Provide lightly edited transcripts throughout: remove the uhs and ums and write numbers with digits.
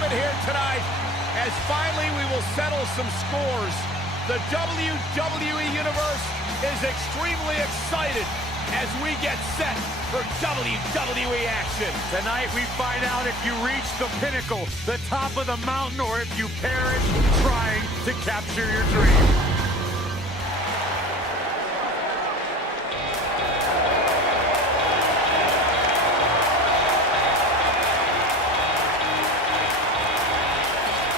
moment here tonight as finally we will settle some scores. The WWE Universe is extremely excited as we get set for WWE action. Tonight we find out if you reach the pinnacle, the top of the mountain, or if you perish trying to capture your dream.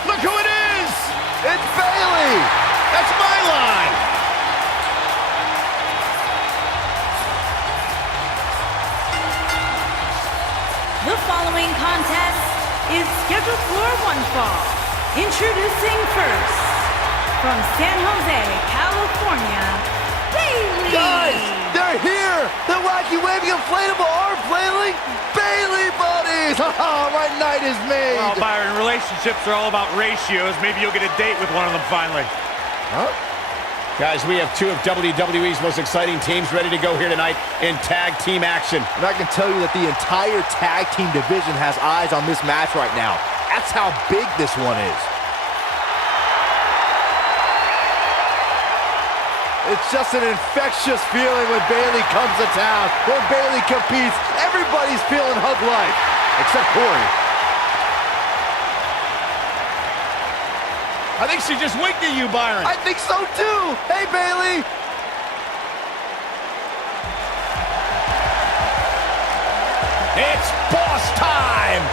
Look who it is! It's Bayley! That's my line! The following contest is scheduled for one fall. Introducing first, from San Jose, California, Bayley! Guys, they're here! The wacky waving inflatable arm flailing Bayley buddies! Haha, my night is made! Well, Byron, relationships are all about ratios. Maybe you'll get a date with one of them finally. Huh? Guys, we have two of WWE's most exciting teams ready to go here tonight in tag team action. And I can tell you that the entire tag team division has eyes on this match right now. That's how big this one is. It's just an infectious feeling when Bayley comes to town. When Bayley competes, everybody's feeling hug life, except Corey. I think she just winked at you, Byron. I think so too. Hey, Bayley. It's boss time.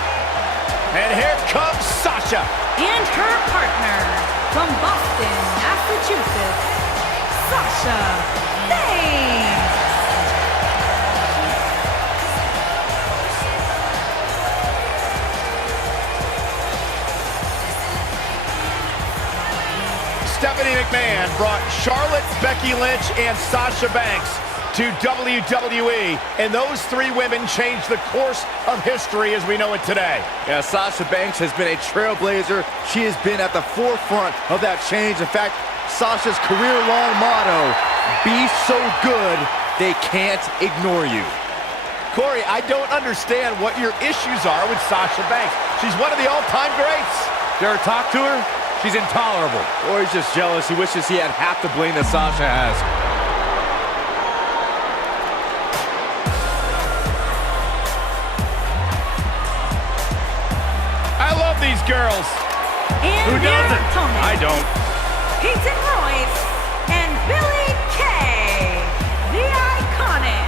And here comes Sasha. And her partner, from Boston, Massachusetts, Sasha Banks. Stephanie McMahon brought Charlotte, Becky Lynch, and Sasha Banks to WWE, and those three women changed the course of history as we know it today. Yeah, Sasha Banks has been a trailblazer. She has been at the forefront of that change. In fact, Sasha's career-long motto, be so good, they can't ignore you. Corey, I don't understand what your issues are with Sasha Banks. She's one of the all-time greats. Dare I talk to her? She's intolerable. Or he's just jealous. He wishes he had half the bling that Sasha has. I love these girls. And Who their doesn't? opponents, I don't. Peyton Royce and Billy Kay, the IIconics.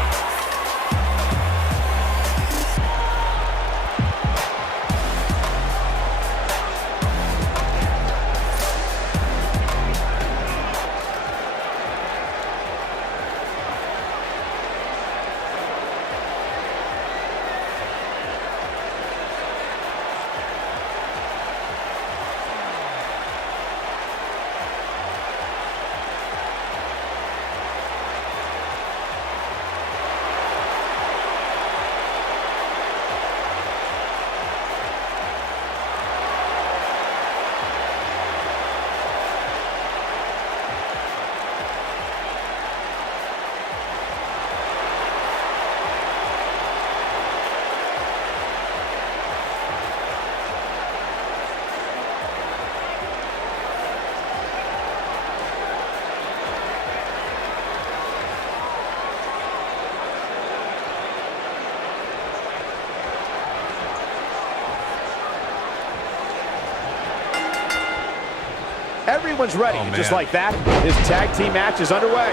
Everyone's ready, just like that, his tag team match is underway.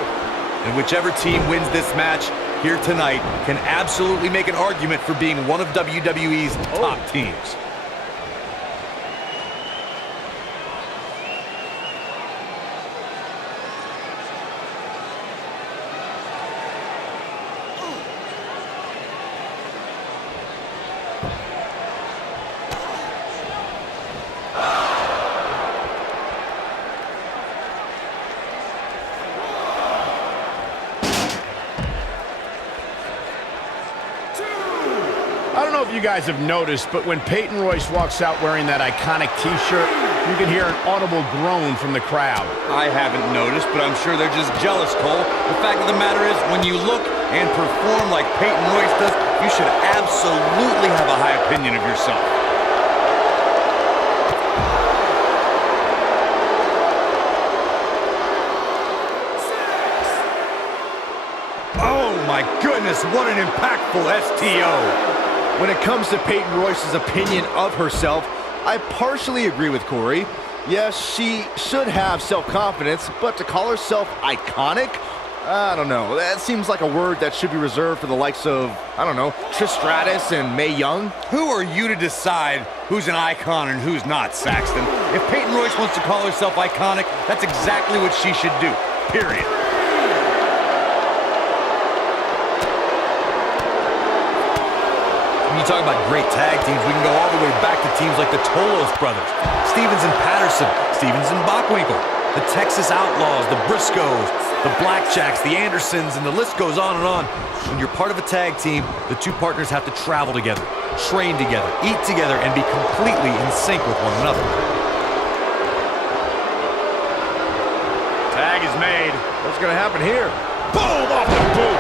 And whichever team wins this match here tonight can absolutely make an argument for being one of WWE's top teams. I don't know if you guys have noticed, but when Peyton Royce walks out wearing that iconic t-shirt, you can hear an audible groan from the crowd. I haven't noticed, but I'm sure they're just jealous, Cole. The fact of the matter is, when you look and perform like Peyton Royce does, you should absolutely have a high opinion of yourself. my goodness, what an impactful STO. When it comes to Peyton Royce's opinion of herself, I partially agree with Corey. Yes, she should have self-confidence, but to call herself iconic? I don't know. That seems like a word that should be reserved for the likes of, I don't know, Trish Stratus and Mae Young. Who are you to decide who's an icon and who's not, Saxton? If Peyton Royce wants to call herself iconic, that's exactly what she should do, period. When you talk about great tag teams, we can go all the way back to teams like the Tolos brothers, Stevens and Patterson, Stevens and Bockwinkel, the Texas Outlaws, the Briscoes, the Blackjacks, the Andersons, and the list goes on and on. When you're part of a tag team, the two partners have to travel together, train together, eat together, and be completely in sync with one another. Tag is made. What's going to happen here? Boom! Off the boot.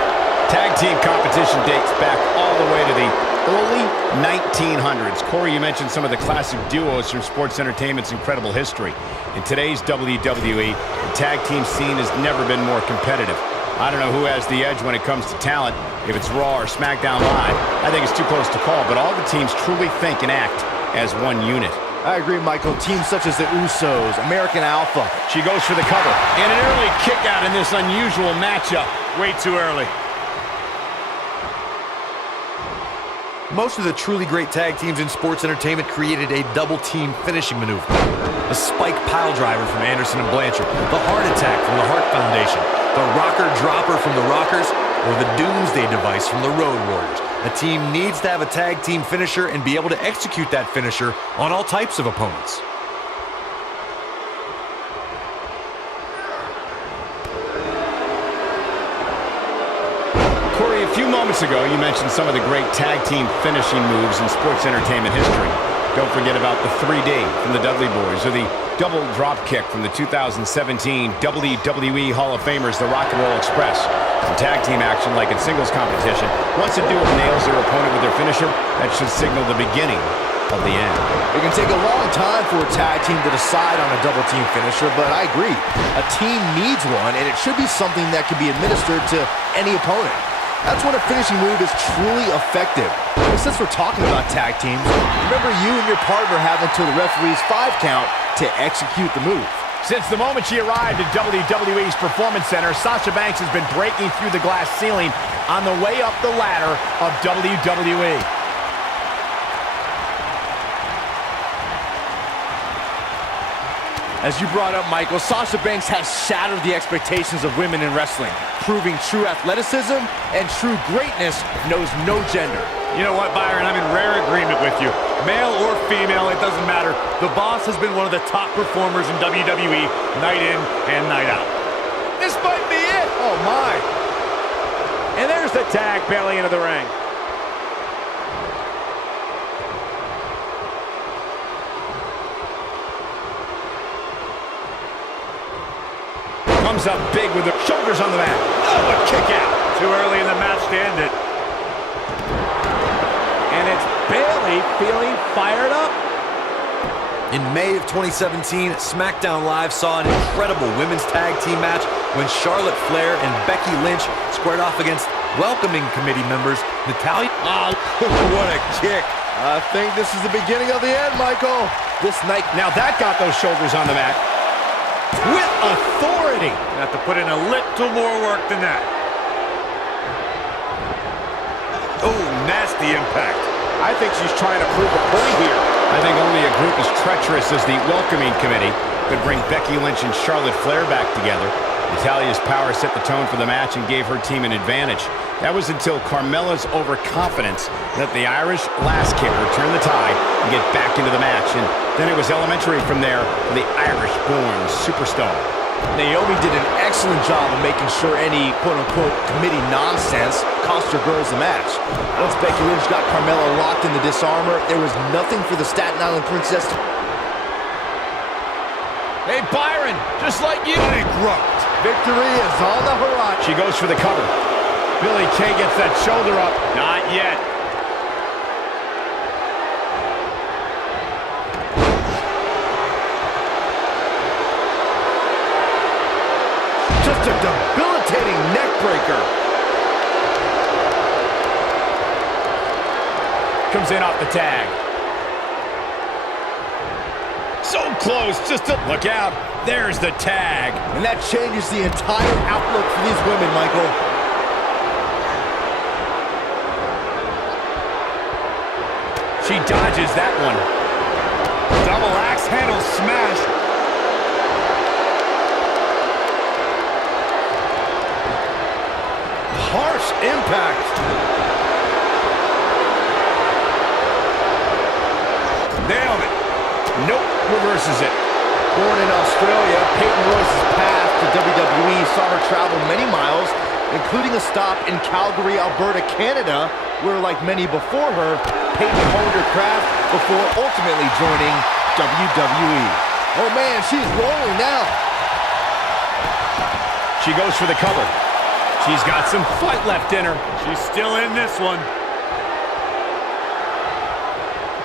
Tag team competition dates back all the way to the early 1900s. Corey, you mentioned some of the classic duos from sports entertainment's incredible history. In today's WWE, the tag team scene has never been more competitive. I don't know who has the edge when it comes to talent. If it's Raw or Smackdown Live, I think it's too close to call, but all the teams truly think and act as one unit. I agree, Michael. Teams such as the Usos, American Alpha. She goes for the cover. And an early kick out in this unusual matchup. Way too early. Most of the truly great tag teams in sports entertainment created a double-team finishing maneuver. The spike pile driver from Anderson and Blanchard, the heart attack from the Hart Foundation, the rocker dropper from the Rockers, or the Doomsday device from the Road Warriors. A team needs to have a tag team finisher and be able to execute that finisher on all types of opponents. Corey, a few moments ago, you mentioned some of the great tag team finishing moves in sports entertainment history. Don't forget about the 3D from the Dudley Boys, or the double drop kick from the 2017 WWE Hall of Famers, the Rock and Roll Express. In tag team action, like in singles competition, once a duo nails their opponent with their finisher, that should signal the beginning of the end. It can take a long time for a tag team to decide on a double team finisher, but I agree. A team needs one, and it should be something that can be administered to any opponent. That's when a finishing move is truly effective. And since we're talking about tag teams, remember you and your partner have until the referee's 5 count to execute the move. Since the moment she arrived at WWE's Performance Center, Sasha Banks has been breaking through the glass ceiling on the way up the ladder of WWE. As you brought up, Michael, Sasha Banks has shattered the expectations of women in wrestling, proving true athleticism and true greatness knows no gender. You know what, Byron? I'm in rare agreement with you. Male or female, it doesn't matter. The Boss has been one of the top performers in WWE, night in and night out. This might be it. Oh, my. And there's the tag, Bayley into the ring. Comes up big with the shoulders on the mat. Oh, a kick out. Too early in the match to end it. And it's Bayley feeling fired up. In May of 2017, SmackDown Live saw an incredible women's tag team match when Charlotte Flair and Becky Lynch squared off against welcoming committee members Natalya. Oh, what a kick. I think this is the beginning of the end, Michael. This night. Now that got those shoulders on the mat. With authority. Have to put in a little more work than that. Oh, nasty impact. I think she's trying to prove a point here. I think only a group as treacherous as the welcoming committee could bring Becky Lynch and Charlotte Flair back together. Natalya's power set the tone for the match and gave her team an advantage. That was until Carmella's overconfidence let the Irish last kicker turn the tide and get back into the match. And then it was elementary from there for the Irish-born superstar. Naomi did an excellent job of making sure any quote-unquote committee nonsense cost her girls the match. Once Becky Lynch got Carmella locked in the disarmor, there was nothing for the Staten Island Princess to... Hey, Byron, just like you. Bankrupt. Victory is on the horizon. She goes for the cover. Billy Kay gets that shoulder up. Not yet. Just a debilitating neck breaker. comes in off the tag. So close, just to look out. There's the tag. And that changes the entire outlook for these women, Michael. She dodges that one. Double axe handle smash. Harsh impact. Nailed it. Nope, reverses it. Born in Australia, Peyton Royce's path to WWE saw her travel many miles, including a stop in Calgary, Alberta, Canada, where, like many before her, Peyton honed her craft before ultimately joining WWE. Oh man, she's rolling now. She goes for the cover. She's got some fight left in her. She's still in this one.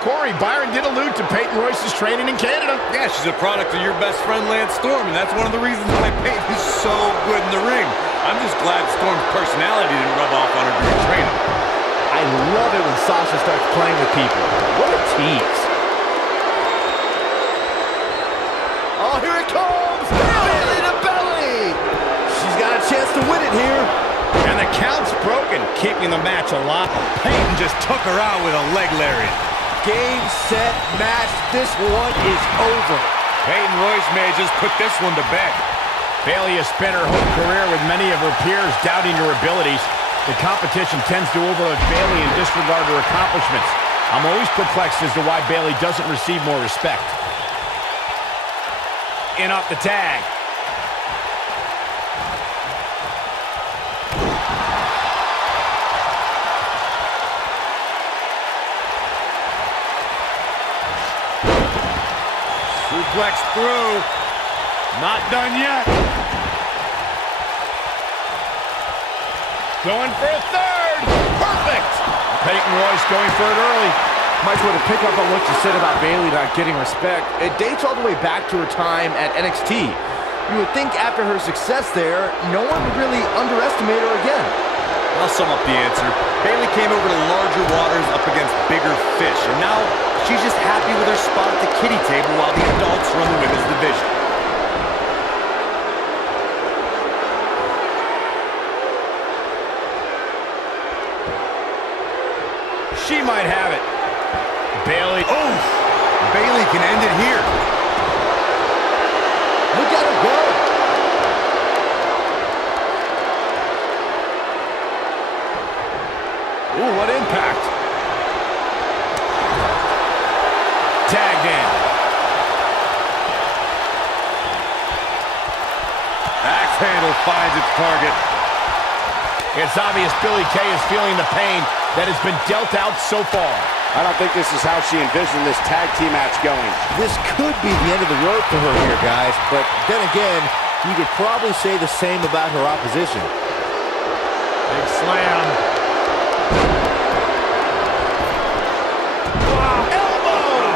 Corey, Byron did allude to Peyton Royce's training in Canada. Yeah, she's a product of your best friend, Lance Storm, and that's one of the reasons why Peyton is so good in the ring. I'm just glad Storm's personality didn't rub off on her during training. I love it when Sasha starts playing with people. What a tease. Oh, here it comes! Belly to belly! She's got a chance to win it here. And the count's broken, keeping the match alive. Peyton just took her out with a leg lariat. Game, set, match. This one is over. Peyton Royce may just put this one to bed. Bayley has spent her whole career with many of her peers doubting her abilities. The competition tends to overlook Bayley and disregard her accomplishments. I'm always perplexed as to why Bayley doesn't receive more respect. In off the tag. Suplex through. Not done yet. Going for a third. Perfect. Peyton Royce going for it early. Might want to pick up on what you said about Bayley not getting respect. It dates all the way back to her time at NXT. You would think after her success there, no one would really underestimate her again. I'll sum up the answer. Bayley came over to larger waters up against bigger fish, and now she's just happy with her spot at the kiddie table while the adults run the women's division. She might have it. Bayley. Oh! Bayley can end it here. Look at her go. Ooh, what impact. Tagged in. Axe handle finds its target. It's obvious Billie Kay is feeling the pain that has been dealt out so far. I don't think this is how she envisioned this tag team match going. This could be the end of the road for her here, guys. But then again, you could probably say the same about her opposition. Big slam. Wow. Elbow!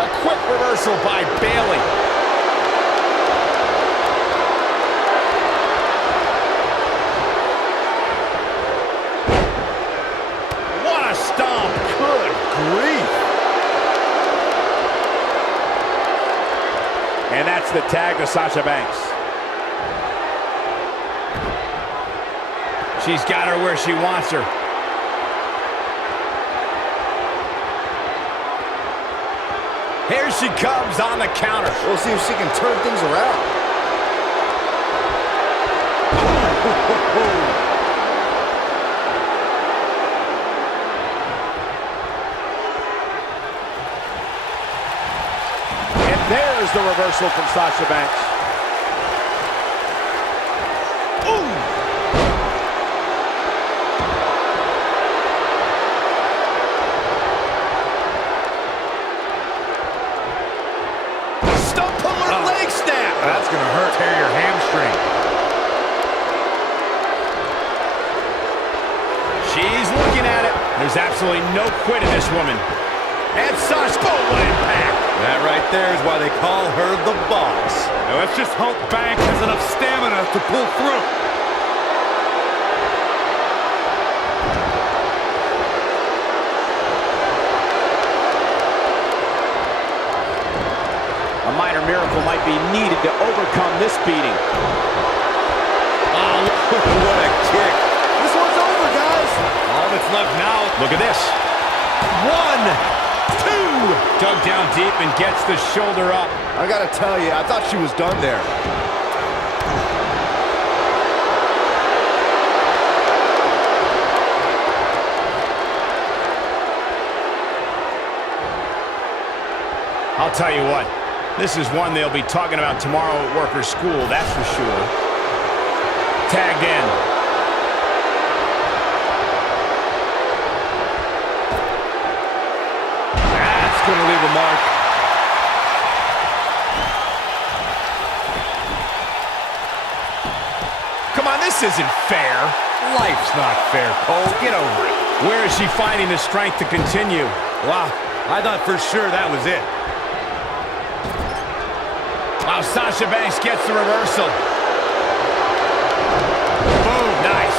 A quick reversal by Bayley. And that's the tag to Sasha Banks. She's got her where she wants her. Here she comes on the counter. We'll see if she can turn things around. There's the reversal from Sasha Banks. Ooh! Stump puller leg snap. That's going to hurt. Tear your hamstring. She's looking at it. There's absolutely no quit in this woman. And Sasha, what impact! That right there is why they call her the boss. Now let's just hope Banks has enough stamina to pull through. minor miracle might be needed to overcome this beating. Oh, what a kick. This one's over, guys. All that's left now. Look at this. 1, 2. Dug down deep and gets the shoulder up. I gotta tell you, I thought she was done there. I'll tell you what, this is one they'll be talking about tomorrow at Workers' School, that's for sure. Tagged in. That's going to leave a mark. Come on, this isn't fair. Life's not fair, Cole. Get over it. Where is she finding the strength to continue? Wow, I thought for sure that was it. Wow, Sasha Banks gets the reversal. Boom, nice.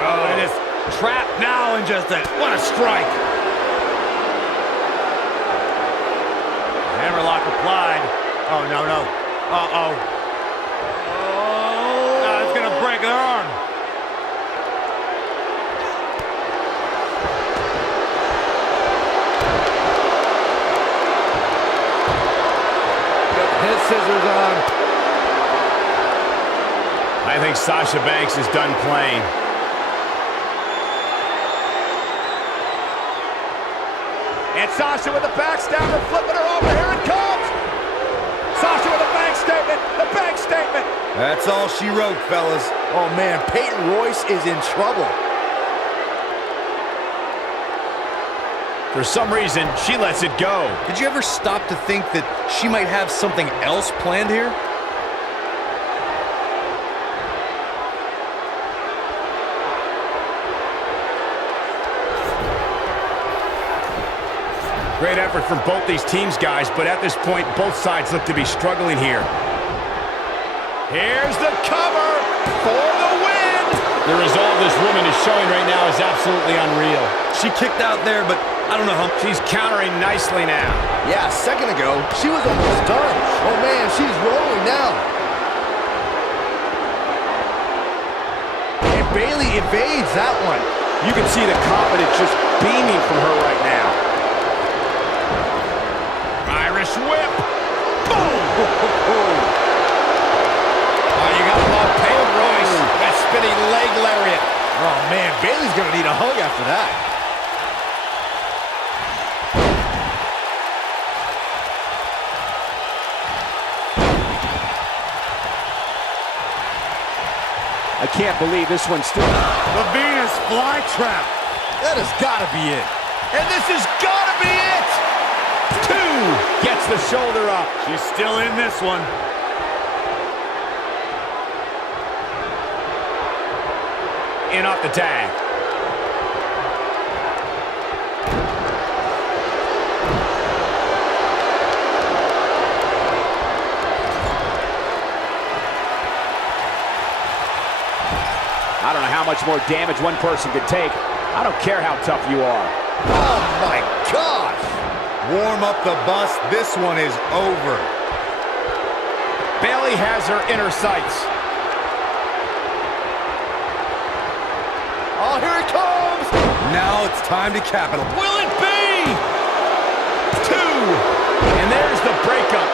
Oh, it is trapped now and just what a strike. Hammerlock applied. Oh, no, no. Uh-oh. Oh, it's going to break her arm. His scissors on. I think Sasha Banks is done playing. And Sasha with the backstabber, flipping her over. Here it comes. Sasha with a bank statement. The bank statement. That's all she wrote, fellas. Oh, man, Peyton Royce is in trouble. For some reason, she lets it go. Did you ever stop to think that she might have something else planned here? Great effort from both these teams, guys, but at this point, both sides look to be struggling here. Here's the cover for the win. The resolve this woman is showing right now is absolutely unreal. She kicked out there, but I don't know how. She's countering nicely now. Yeah, a second ago, she was almost done. Oh, man, she's rolling now. And Bayley evades that one. You can see the confidence just beaming from her right now. Irish whip. Boom. Oh, you got to love Peyton Royce. That spinning leg lariat. Oh, man, Bayley's going to need a hug after that. I can't believe this one's still... The Venus flytrap. That has got to be it. And this has got to be it. 2 gets the shoulder up. She's still in this one. In off the tag. I don't know how much more damage one person could take. I don't care how tough you are. Oh, my gosh. Warm up the bus. This one is over. Bayley has her inner sights. Oh, here it comes. Now it's time to capital. Will it be? 2. And there's the breakup,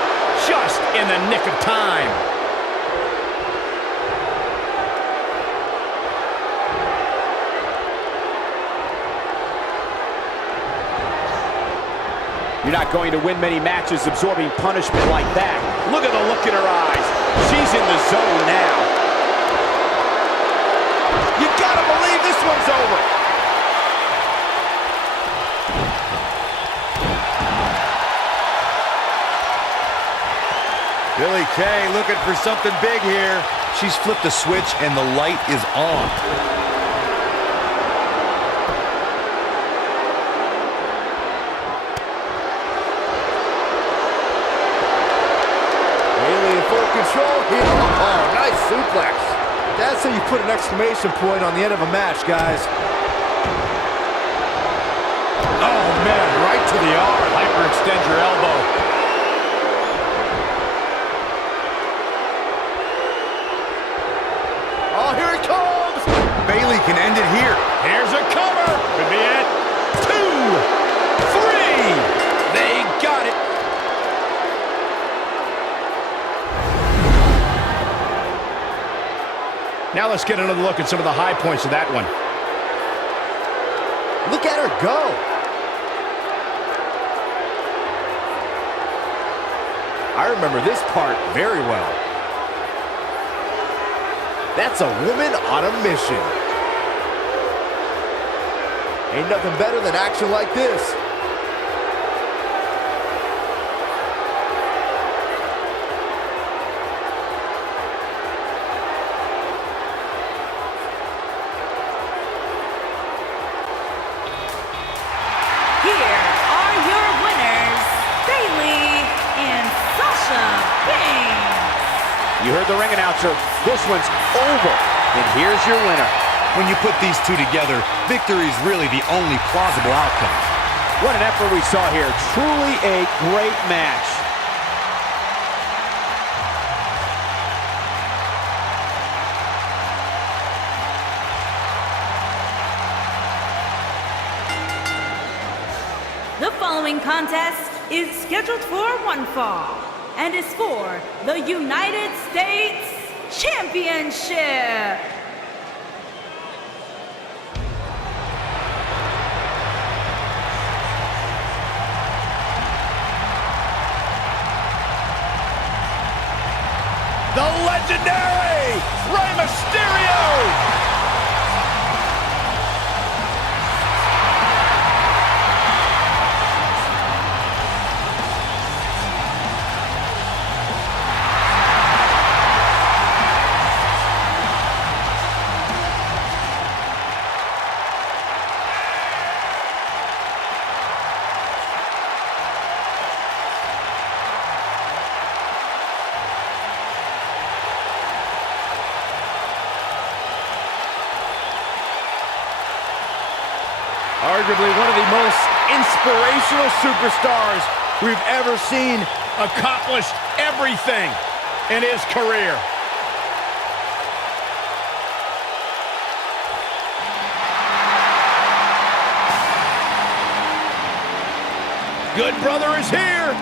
just in the nick of time. You're not going to win many matches absorbing punishment like that. Look at the look in her eyes. She's in the zone now. You gotta believe this one's over. Billie Kay looking for something big here. She's flipped a switch and the light is on. Bayley in full control here. Oh, nice suplex. That's I'd say you put an exclamation point on the end of a match, guys. Oh, man, right to the arm. Hyperextend your elbow. Oh, here it comes! Bayley can end it here. Here's a cover. Could be it. 2, 3. They got it. Now let's get another look at some of the high points of that one. Look at her go. I remember this part very well. That's a woman on a mission. Ain't nothing better than action like this. Here are your winners, Bayley and Sasha Banks. You heard the ring announcer. This one's over. And here's your winner. When you put these two together, victory is really the only plausible outcome. What an effort we saw here. Truly a great match. The following contest is scheduled for one fall and is for the United States Championship. The legendary Rey Mysterio! Arguably one of the most inspirational superstars we've ever seen. Accomplished everything in his career. Good brother is here.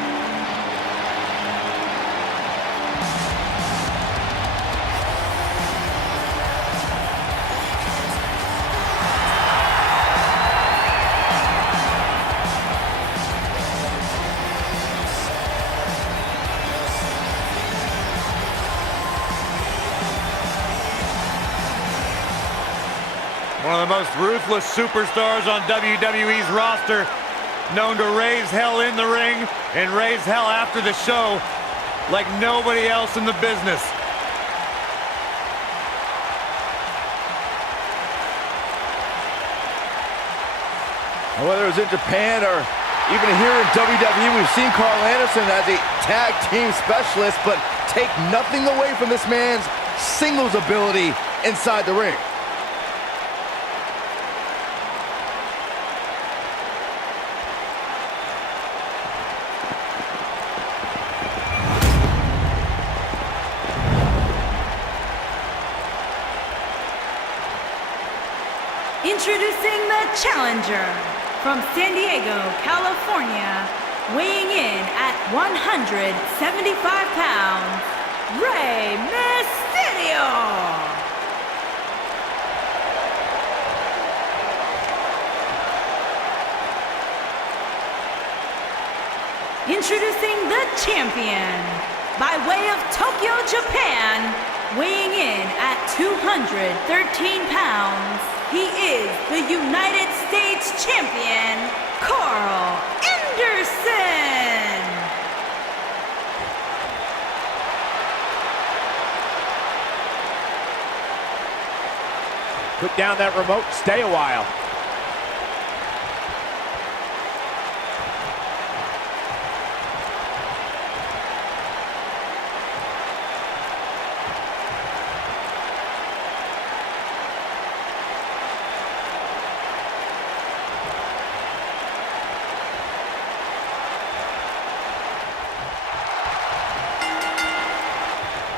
One of the most ruthless superstars on WWE's roster, known to raise hell in the ring and raise hell after the show like nobody else in the business. Whether it's in Japan or even here in WWE, we've seen Karl Anderson as a tag team specialist, but take nothing away from this man's singles ability inside the ring. Introducing the challenger from San Diego, California, weighing in at 175 pounds, Rey Mysterio. Introducing the champion, by way of Tokyo, Japan, weighing in at 213 pounds, he is the United States Champion, Karl Anderson. Put down that remote, stay a while.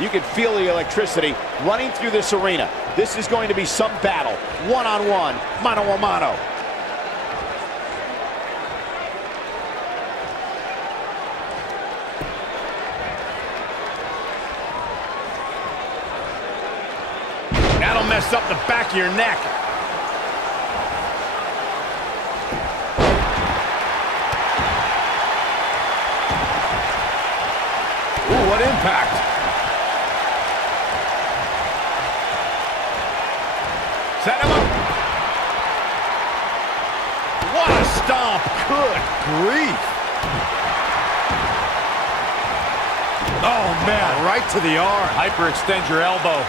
You can feel the electricity running through this arena. This is going to be some battle. One-on-one, mano-a-mano. That'll mess up the back of your neck. Ooh, what impact. Set him up. What a stomp. Good grief. Oh, man. Right to the arm. Hyperextend your elbow.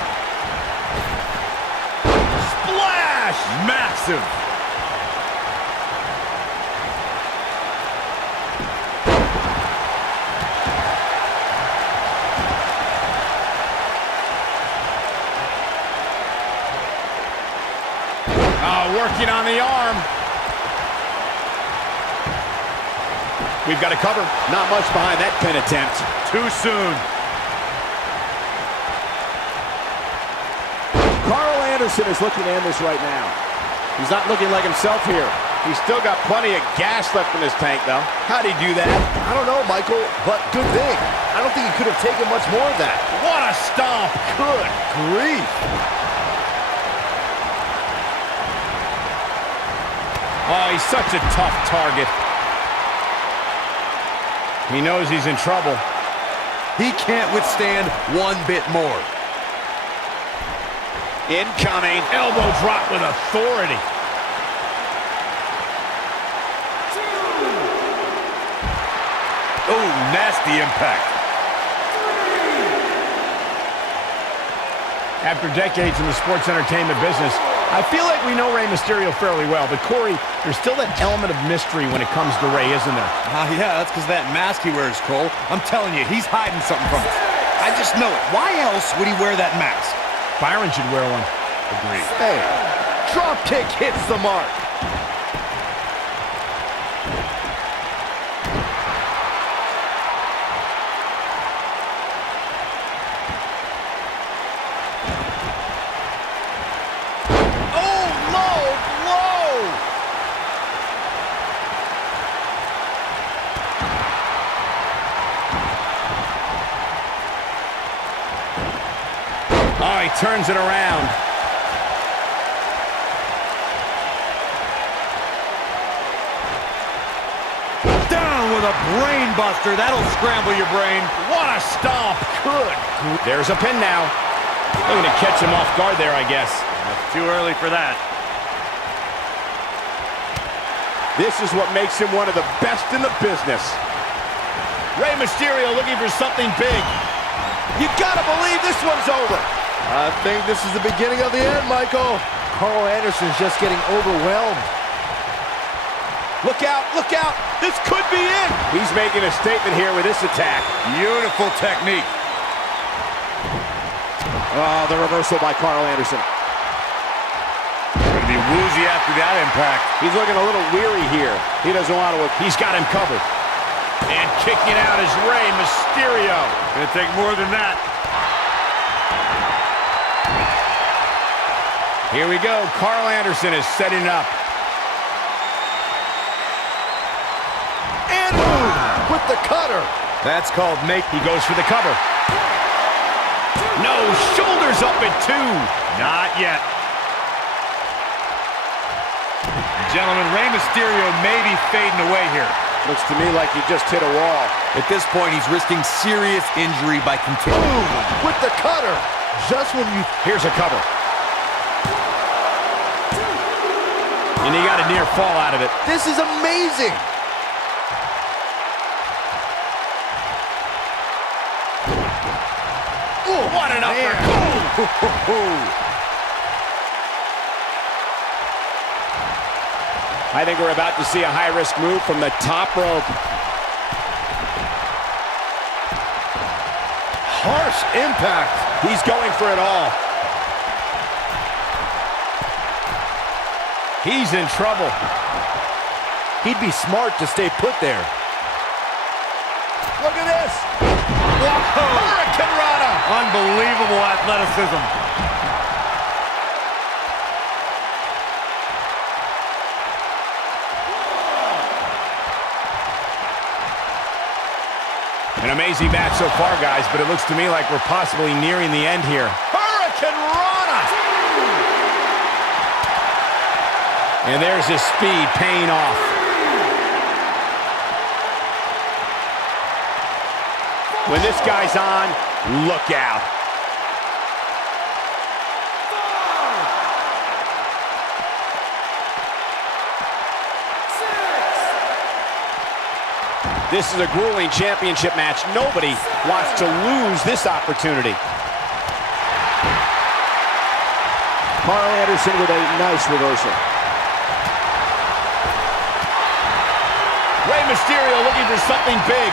Splash! Massive. Working on the arm. We've got a cover. Not much behind that pin attempt. Too soon. Karl Anderson is looking to end this right now. He's not looking like himself here. He's still got plenty of gas left in his tank, though. How'd he do that? I don't know, Michael, but good thing. I don't think he could have taken much more of that. What a stomp. Good grief. Oh, he's such a tough target. He knows he's in trouble. He can't withstand one bit more. Incoming. Elbow drop with authority. Oh, nasty impact. After decades in the sports entertainment business, I feel like we know Rey Mysterio fairly well, but Corey, there's still that element of mystery when it comes to Rey, isn't there? Yeah, that's because that mask he wears, Cole. I'm telling you, he's hiding something from us. I just know it. Why else would he wear that mask? Byron should wear one. Agreed. Hey, drop kick hits the mark. Oh, he turns it around. Down with a brain buster. That'll scramble your brain. What a stomp. Good. There's a pin now. Looking to catch him off guard there, I guess. Too early for that. This is what makes him one of the best in the business. Rey Mysterio looking for something big. You gotta believe this one's over. I think this is the beginning of the end, Michael. Karl Anderson's just getting overwhelmed. Look out, look out. This could be it. He's making a statement here with this attack. Beautiful technique. Oh, the reversal by Karl Anderson. Gonna be woozy after that impact. He's looking a little weary here. He doesn't want to. He's got him covered. And kicking out is Rey Mysterio. Gonna take more than that. Here we go. Karl Anderson is setting up. And with the cutter. That's called make. He goes for the cover. No, shoulders up at 2. Not yet. Gentlemen, Rey Mysterio may be fading away here. Looks to me like he just hit a wall. At this point, he's risking serious injury by continuing. With the cutter. Just when you... Here's a cover. And he got a near fall out of it. This is amazing. Ooh, what an uppercut. I think we're about to see a high-risk move from the top rope. Harsh impact. He's going for it all. He's in trouble. He'd be smart to stay put there. Look at this. Whoa! Hurricane Rana! Unbelievable athleticism. An amazing match so far, guys, but it looks to me like we're possibly nearing the end here. Hurricane Rana! And there's his speed paying off. When this guy's on, look out. This is a grueling championship match. Nobody wants to lose this opportunity. Karl Anderson with a nice reversal. Rey Mysterio looking for something big.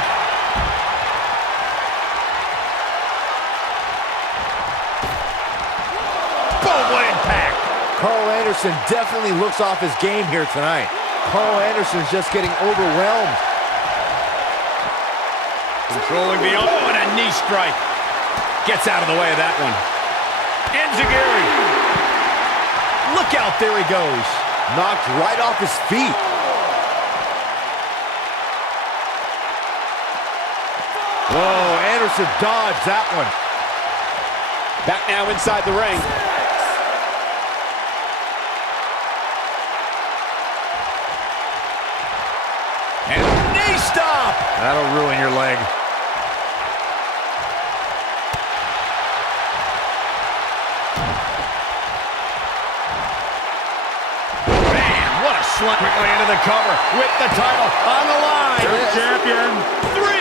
Boom, what impact! Karl Anderson definitely looks off his game here tonight. Karl Anderson's just getting overwhelmed. Controlling the elbow and a knee strike. Gets out of the way of that one. Enziguri. Look out, there he goes. Knocked right off his feet. Whoa, Anderson dodged that one. Back now inside the ring. And knee stop! That'll ruin your leg. Man, what a slant. Quickly into the cover with the title on the line. Champion. 3.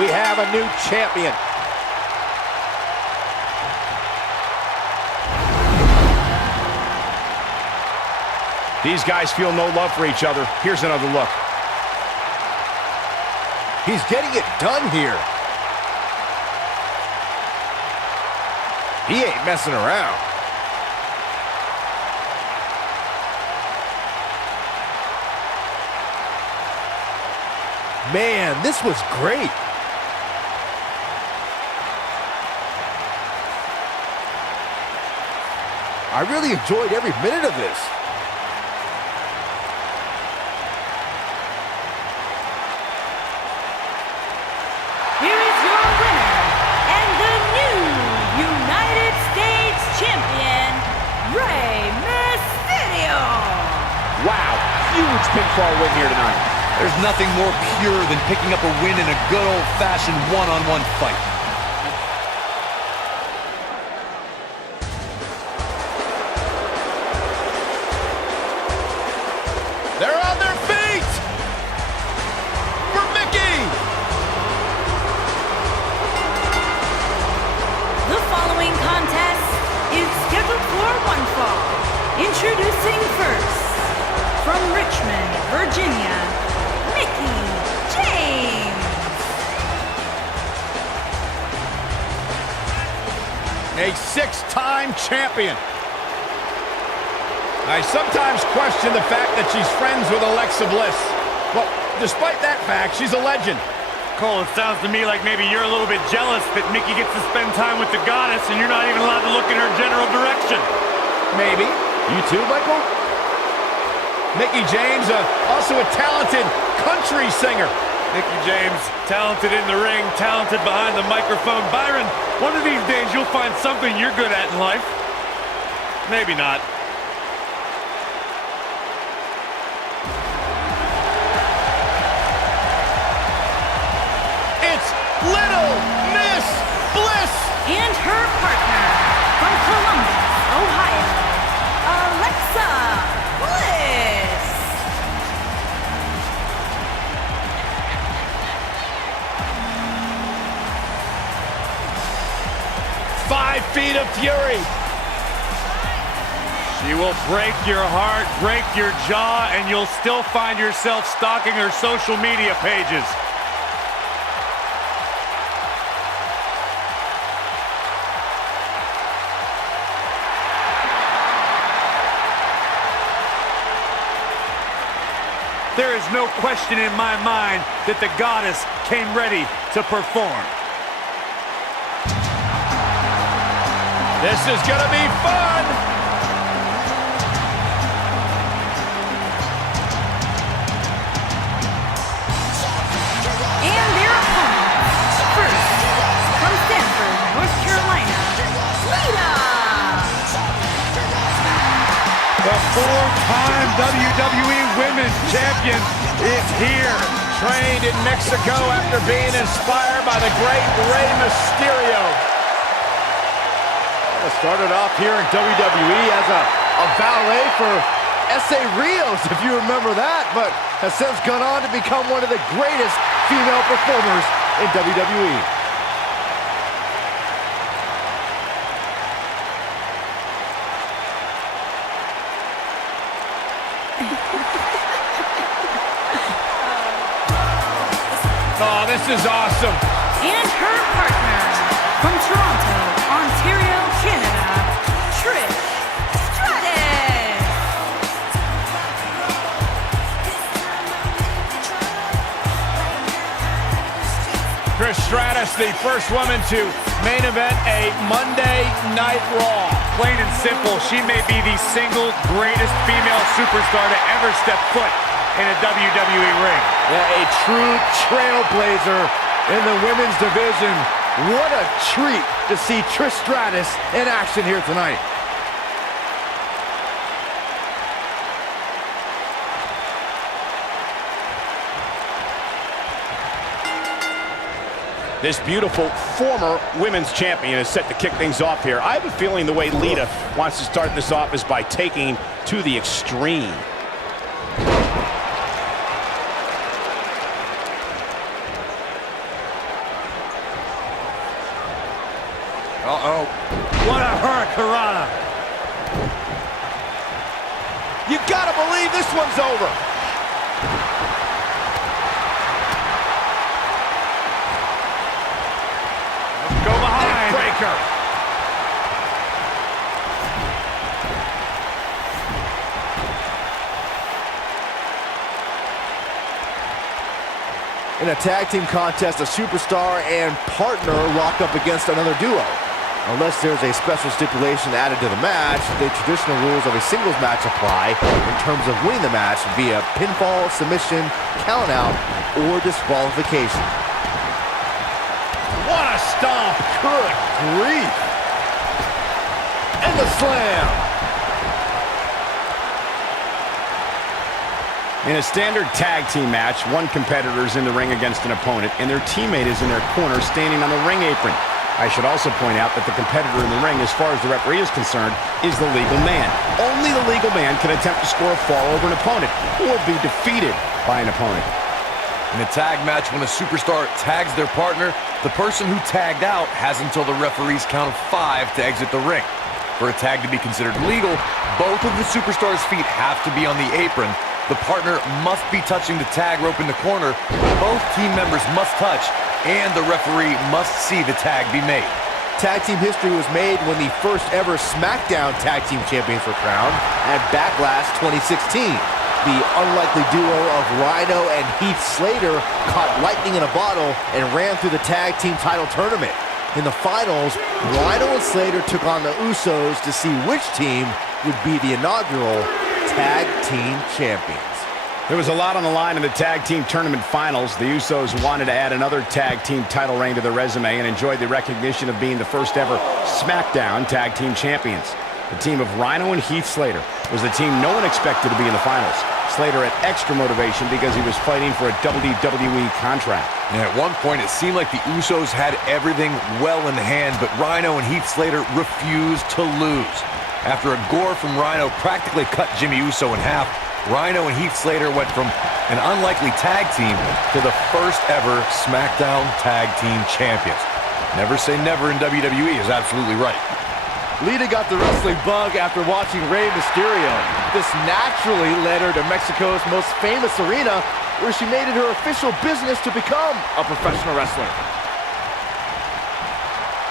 We have a new champion. These guys feel no love for each other. Here's another look. He's getting it done here. He ain't messing around. Man, this was great. I really enjoyed every minute of this. Here is your winner and the new United States Champion, Rey Mysterio. Wow, huge pinfall win here tonight. There's nothing more pure than picking up a win in a good old-fashioned one-on-one fight. They're on their feet! For Mickie! The following contest is scheduled for one fall. Introducing first, from Richmond, Virginia, Mickie James. A 6-time champion. I sometimes question the fact that she's friends with Alexa Bliss. But despite that fact, she's a legend. Cole, it sounds to me like maybe you're a little bit jealous that Mickie gets to spend time with the goddess and you're not even allowed to look in her general direction. Maybe. You too, Michael? Mickie James, also a talented country singer. Mickie James, talented in the ring, talented behind the microphone. Byron, one of these days you'll find something you're good at in life. Maybe not. It's Little Miss Bliss! And her partner, from Columbus, Ohio, Alexa Bliss. Five feet of fury. She will break your heart, break your jaw, and you'll still find yourself stalking her social media pages. there is no question in my mind that the goddess came ready to perform. This is gonna be fun! And their opponents. First, from Stanford, North Carolina, Lita. The four-time WWE Women's Champion is here. Trained in Mexico after being inspired by the great Rey Mysterio. Started off here in WWE as a valet for S.A. Rios, if you remember that, but has since gone on to become one of the greatest female performers in WWE. Oh, this is awesome. And her partner, from Toronto, Ontario, Canada, Trish Stratus. Trish Stratus, the first woman to main event a Monday Night Raw. Plain and simple, she may be the single greatest female superstar to ever step foot in a WWE ring. Yeah, a true trailblazer in the women's division. What a treat to see Trish Stratus in action here tonight. This beautiful former women's champion is set to kick things off here. I have a feeling the way Lita wants to start this off is by taking to the extreme. Uh-oh. What a hurricanrana. You gotta believe this one's over. Go behind. Breaker. In a tag team contest, a superstar and partner lock up against another duo. Unless there's a special stipulation added to the match, the traditional rules of a singles match apply in terms of winning the match via pinfall, submission, countout, or disqualification. What a stomp. Good grief. And the slam. In a standard tag team match, one competitor is in the ring against an opponent, and their teammate is in their corner standing on the ring apron. I should also point out that the competitor in the ring, as far as the referee is concerned, is the legal man. Only the legal man can attempt to score a fall over an opponent or be defeated by an opponent. In a tag match, when a superstar tags their partner, the person who tagged out has until the referee's count of 5 to exit the ring. For a tag to be considered legal, both of the superstar's feet have to be on the apron. The partner must be touching the tag rope in the corner. Both team members must touch, and the referee must see the tag be made. Tag team history was made when the first ever Smackdown tag team champions were crowned at Backlash 2016. The unlikely duo of Rhino and Heath Slater caught lightning in a bottle and ran through the tag team title tournament. In the finals, Rhino and Slater took on the Usos to see which team would be the inaugural tag team champions. There was a lot on the line in the tag team tournament finals. The Usos wanted to add another tag team title reign to their resume and enjoyed the recognition of being the first ever Smackdown tag team champions. The team of Rhino and Heath Slater was the team no one expected to be in the finals. Slater had extra motivation because he was fighting for a WWE contract. And at one point, it seemed like the Usos had everything well in hand, but Rhino and Heath Slater refused to lose. After a gore from Rhino practically cut Jimmy Uso in half, Rhino and Heath Slater went from an unlikely tag team to the first ever SmackDown Tag Team Champions. Never say never in WWE is absolutely right. Lita got the wrestling bug after watching Rey Mysterio. This naturally led her to Mexico's most famous arena, where she made it her official business to become a professional wrestler.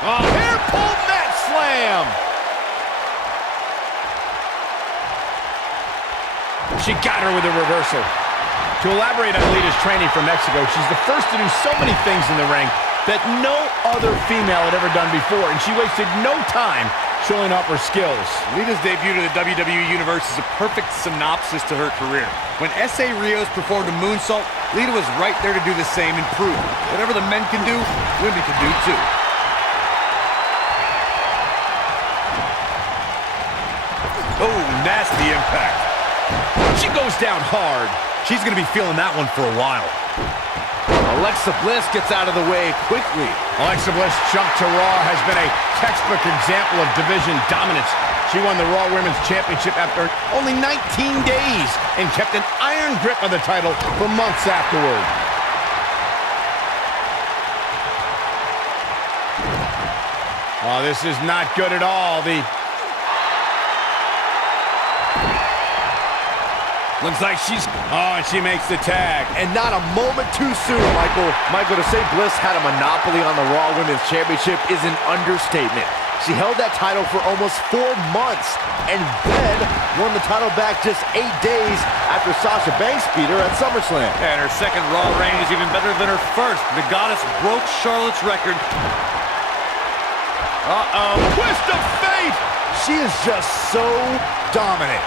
Oh, hair pull mat slam. She got her with a reversal. To elaborate on Lita's training from Mexico, she's the first to do so many things in the ring that no other female had ever done before, and she wasted no time showing off her skills. Lita's debut to the WWE Universe is a perfect synopsis to her career. When S.A. Rios performed a moonsault, Lita was right there to do the same and prove whatever the men can do, women can do too. Oh, nasty impact. She goes down hard. She's going to be feeling that one for a while. Alexa Bliss gets out of the way quickly. Alexa Bliss' jump to Raw has been a textbook example of division dominance. She won the Raw Women's Championship after only 19 days and kept an iron grip of the title for months afterward. Oh, this is not good at all. Looks like she's... Oh, and she makes the tag. And not a moment too soon, Michael. Michael, to say Bliss had a monopoly on the Raw Women's Championship is an understatement. She held that title for almost 4 months and then won the title back just 8 days after Sasha Banks beat her at SummerSlam. And her second Raw reign is even better than her first. The Goddess broke Charlotte's record. Uh-oh. Twist of fate! She is just so dominant.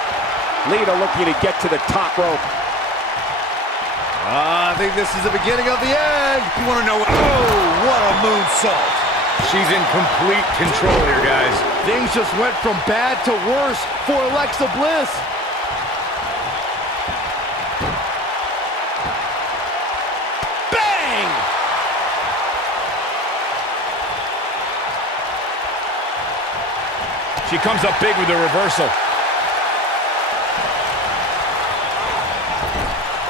Lita looking to get to the top rope. I think this is the beginning of the end. You want to know what? Oh, what a moonsault. She's in complete control here, guys. Things just went from bad to worse for Alexa Bliss. Bang! She comes up big with the reversal.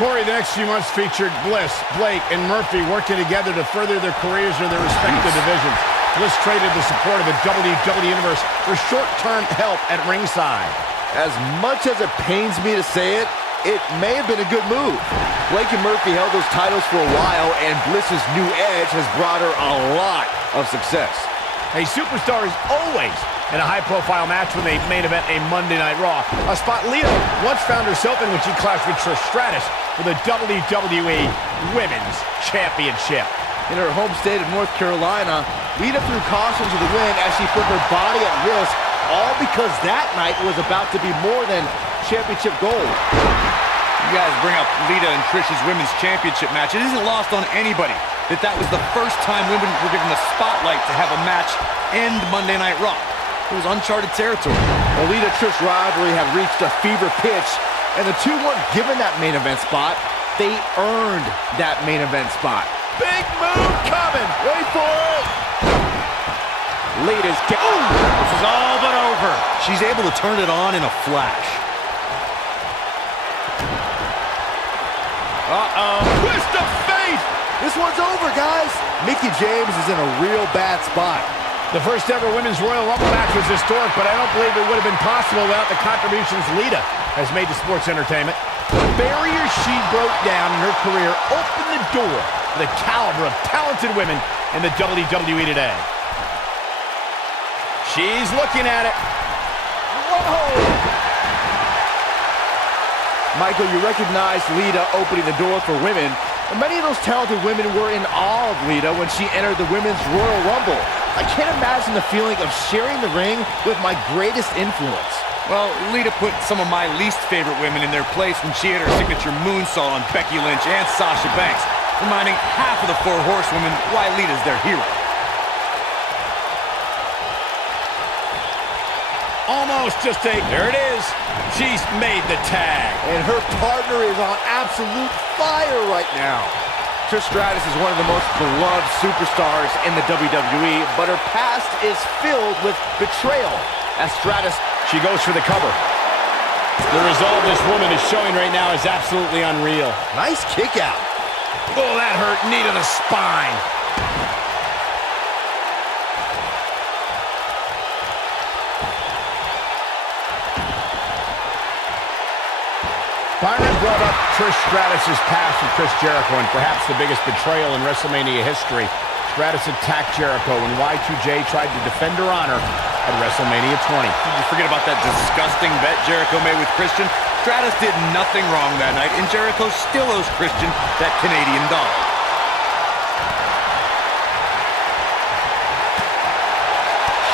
Corey, the next few months featured Bliss, Blake, and Murphy working together to further their careers in their respective divisions. Bliss traded the support of the WWE Universe for short-term help at ringside. As much as it pains me to say it, it may have been a good move. Blake and Murphy held those titles for a while, and Bliss's new edge has brought her a lot of success. A superstar is always in a high-profile match when they main event a Monday Night Raw, a spot Lita once found herself in when she clashed with Trish Stratus for the WWE Women's Championship. In her home state of North Carolina, Lita threw caution to the wind as she put her body at risk, all because that night was about to be more than championship gold. You guys bring up Lita and Trish's Women's Championship match. It isn't lost on anybody that was the first time women were given the spotlight to have a match end Monday Night Raw. It was uncharted territory. The Lita-Trish rivalry had reached a fever pitch, and the two weren't given that main event spot. They earned that main event spot. Big move coming. Wait for it. Lita's kick. This is all but over. She's able to turn it on in a flash. Uh-oh. Twist of fate. This one's over, guys. Mickie James is in a real bad spot. The first ever Women's Royal Rumble match was historic, but I don't believe it would have been possible without the contributions Lita has made to sports entertainment. The barriers she broke down in her career opened the door to the caliber of talented women in the WWE today. She's looking at it. Whoa! Michael, you recognize Lita opening the door for women, and many of those talented women were in awe of Lita when she entered the Women's Royal Rumble. I can't imagine the feeling of sharing the ring with my greatest influence. Well, Lita put some of my least favorite women in their place when she had her signature moonsault on Becky Lynch and Sasha Banks, reminding half of the 4 horsewomen why Lita's their hero. Almost just a... There it is. She's made the tag. And her partner is on absolute fire right now. Trish Stratus is one of the most beloved superstars in the WWE, but her past is filled with betrayal. As Stratus, she goes for the cover. The resolve this woman is showing right now is absolutely unreal. Nice kick out. Oh, that hurt. Knee to the spine. Byron brought up Trish Stratus' past with Chris Jericho and perhaps the biggest betrayal in WrestleMania history. Stratus attacked Jericho when Y2J tried to defend her honor at WrestleMania 20. Did you forget about that disgusting bet Jericho made with Christian? Stratus did nothing wrong that night, and Jericho still owes Christian that Canadian dollar.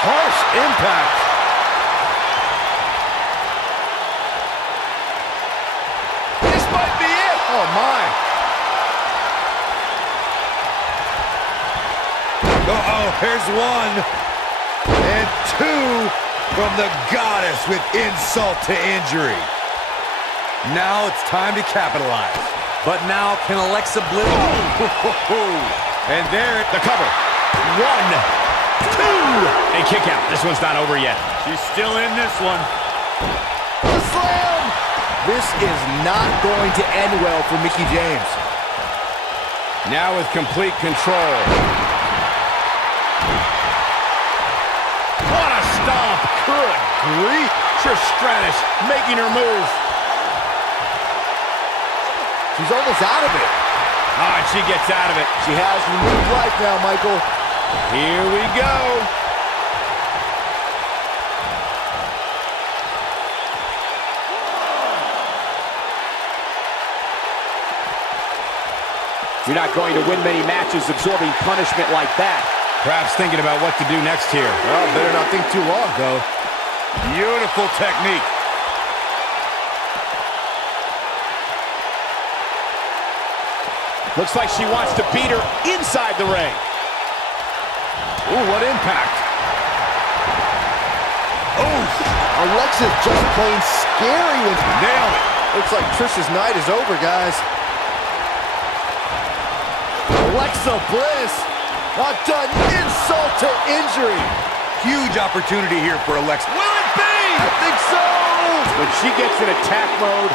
Harsh impact. This might be it. Oh, my. Uh-oh, here's one. And two from the goddess with insult to injury. Now it's time to capitalize. But now can Alexa Bliss... And there, The cover. 1, 2. A kick out. This one's not over yet. she's still in this one. The slam! This is not going to end well for Mickie James. Now with complete control. What a stomp. Good grief. Trish Stratus making her move. She's almost out of it. Oh, and she gets out of it. She has renewed life now, Michael. Here we go. You're not going to win many matches absorbing punishment like that. Perhaps thinking about what to do next here. Well, better not think too long, though. Beautiful technique. Looks like she wants to beat her inside the ring. Ooh, what impact. Oh, Alexa's just plain scary with Nailed it. Looks like Trish's night is over, guys. Alexa Bliss, not done. Insult to injury. Huge opportunity here for Alexa. Will it be? I think so. When she gets in attack mode,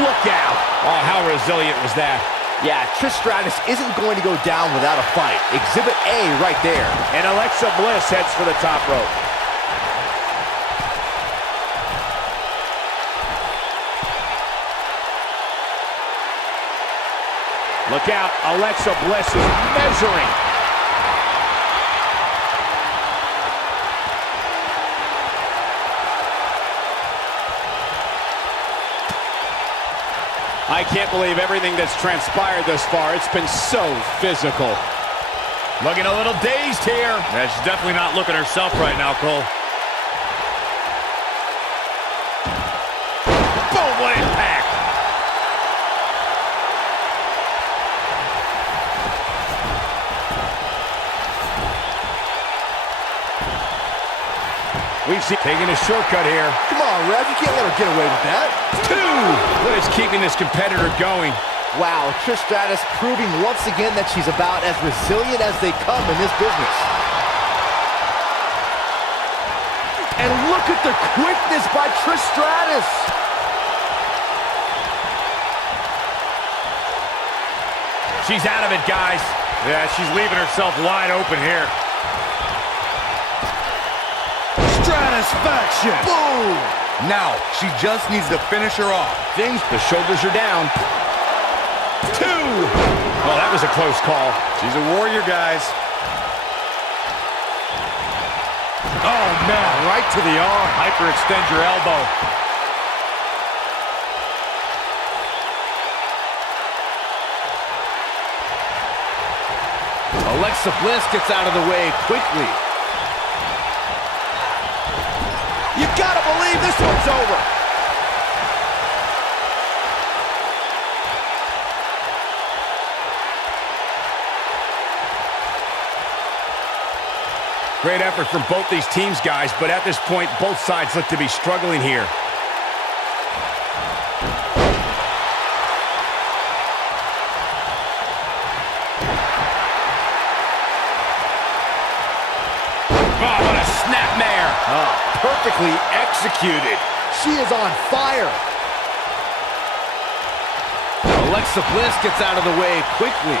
look out. Oh, how resilient was that? Yeah, Trish Stratus isn't going to go down without a fight. Exhibit A right there. And Alexa Bliss heads for the top rope. Look out, Alexa Bliss is measuring. I can't believe everything that's transpired thus far. It's been so physical. Looking a little dazed here. Yeah, she's definitely not looking herself right now, Cole. Boom, what impact. We've seen taking a shortcut here. Come on, Rev, you can't let her get away with that. 2. What is keeping this competitor going? Wow, Trish Stratus proving once again that she's about as resilient as they come in this business. And look at the quickness by Trish Stratus. She's out of it, guys. Yeah, she's leaving herself wide open here. Stratusfaction. Boom. Now, she just needs to finish her off. The shoulders are down. 2. Well, that was a close call. She's a warrior, guys. Oh, man, right to the arm. Hyperextend your elbow. Alexa Bliss gets out of the way quickly. You gotta believe this one's over. Great effort from both these teams, guys, but at this point, both sides look to be struggling here. Oh, what a snapmare! Oh, perfectly executed. She is on fire. Alexa Bliss gets out of the way quickly.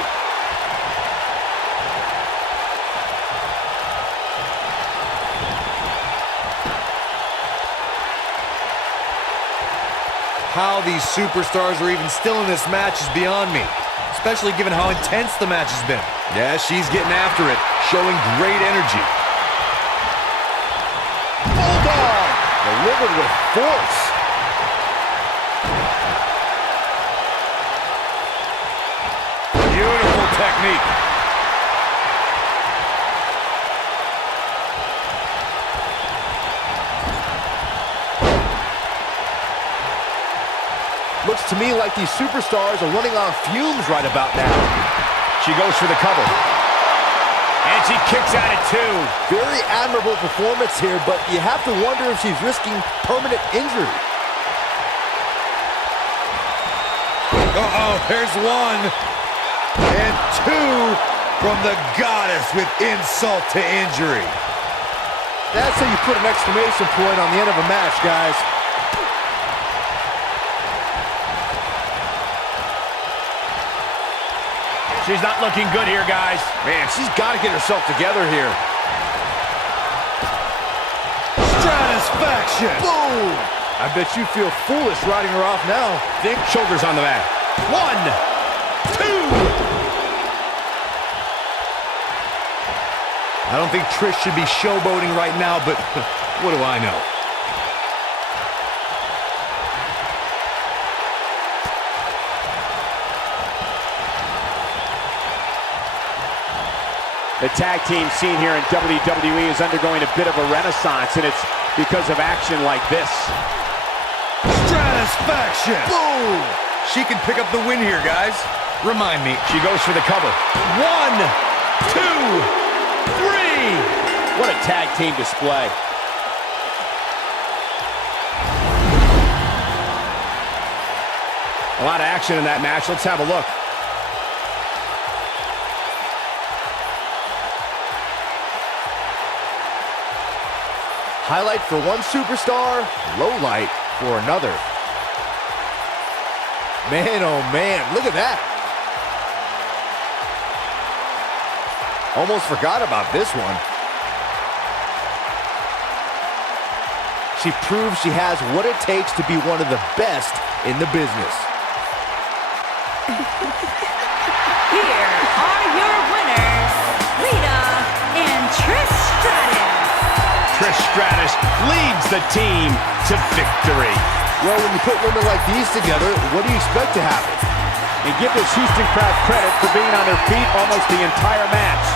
How these superstars are even still in this match is beyond me, especially given how intense the match has been. Yeah, she's getting after it, showing great energy. Bulldog delivered with force. technique. Looks to me like these superstars are running on fumes right about now. She goes for the cover. And she kicks out at 2. Very admirable performance here, but you have to wonder if she's risking permanent injury. Uh-oh, there's 1 and 2 from the goddess with insult to injury. That's how you put an exclamation point on the end of a match, guys. She's not looking good here, guys. Man, she's got to get herself together here. Stratisfaction. Boom! I bet you feel foolish riding her off now. Think shoulders on the mat. 1, 2. I don't think Trish should be showboating right now, but what do I know? The tag team scene here in WWE is undergoing a bit of a renaissance, and it's because of action like this. Stratisfaction. Boom! She can pick up the win here, guys. Remind me. She goes for the cover. 1, 2, 3. What a tag team display. A lot of action in that match. Let's have a look. Highlight for one superstar, low light for another. Man, oh man, look at that. Almost forgot about this one. She proves she has what it takes to be one of the best in the business. Here are your winners, Lita and Trish Stratus. Trish Stratus leads the team to victory. Well, when you put women like these together, what do you expect to happen? And give this Houston crowd credit for being on their feet almost the entire match.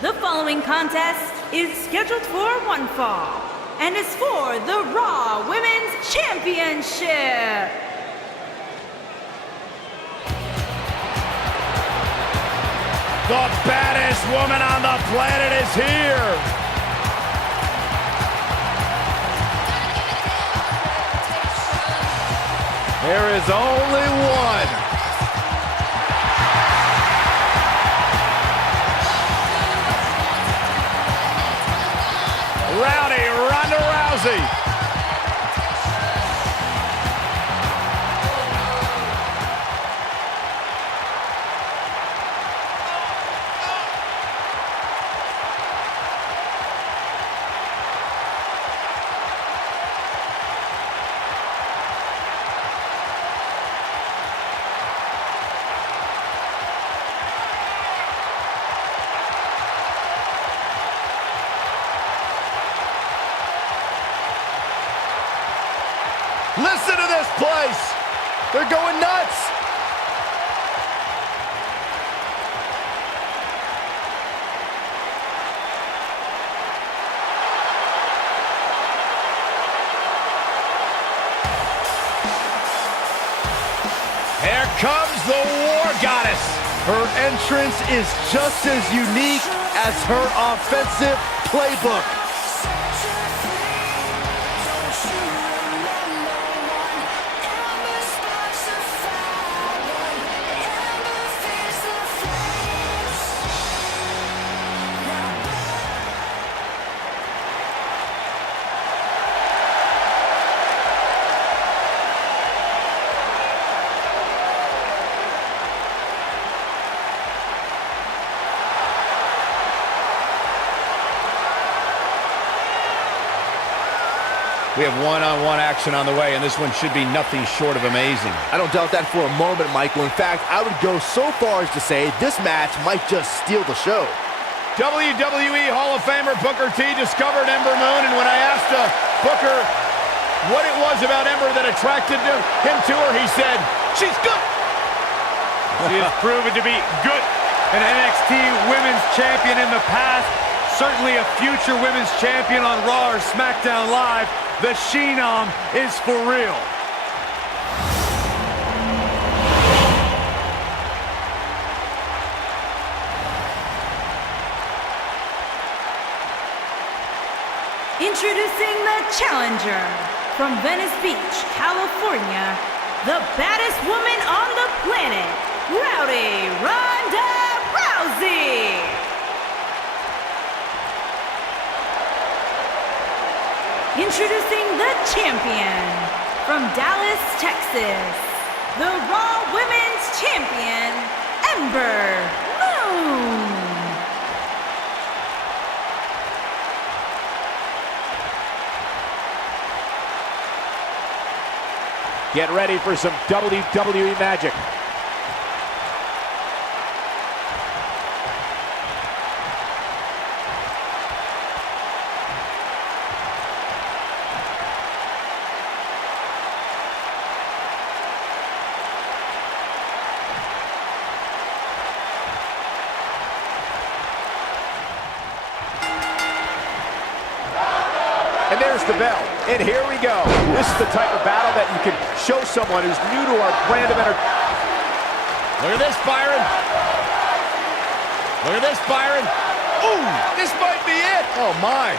The following contest is scheduled for one fall and is for the Raw Women's Championship. The baddest woman on the planet is here. There is only one. Rowdy Ronda Rousey. Listen to this place. They're going nuts. Here comes the War Goddess. Her entrance is just as unique as her offensive playbook. We have one-on-one action on the way, and this one should be nothing short of amazing. I don't doubt that for a moment, Michael. In fact, I would go so far as to say this match might just steal the show. WWE Hall of Famer Booker T discovered Ember Moon, and when I asked Booker what it was about Ember that attracted him to her, he said, "She's good." She has proven to be good. An NXT Women's Champion in the past, certainly a future Women's Champion on Raw or SmackDown Live. The She-Nom is for real. Introducing the challenger from Venice Beach, California, the baddest woman on the planet, Ronda Rousey. Introducing the champion from Dallas, Texas, the Raw Women's Champion, Ember Moon. Get ready for some WWE magic. And there's the bell. And here we go. This is the type of battle that you can show someone who's new to our brand of entertainment. Look at this, Byron. Look at this, Byron. Ooh, this might be it. Oh, my.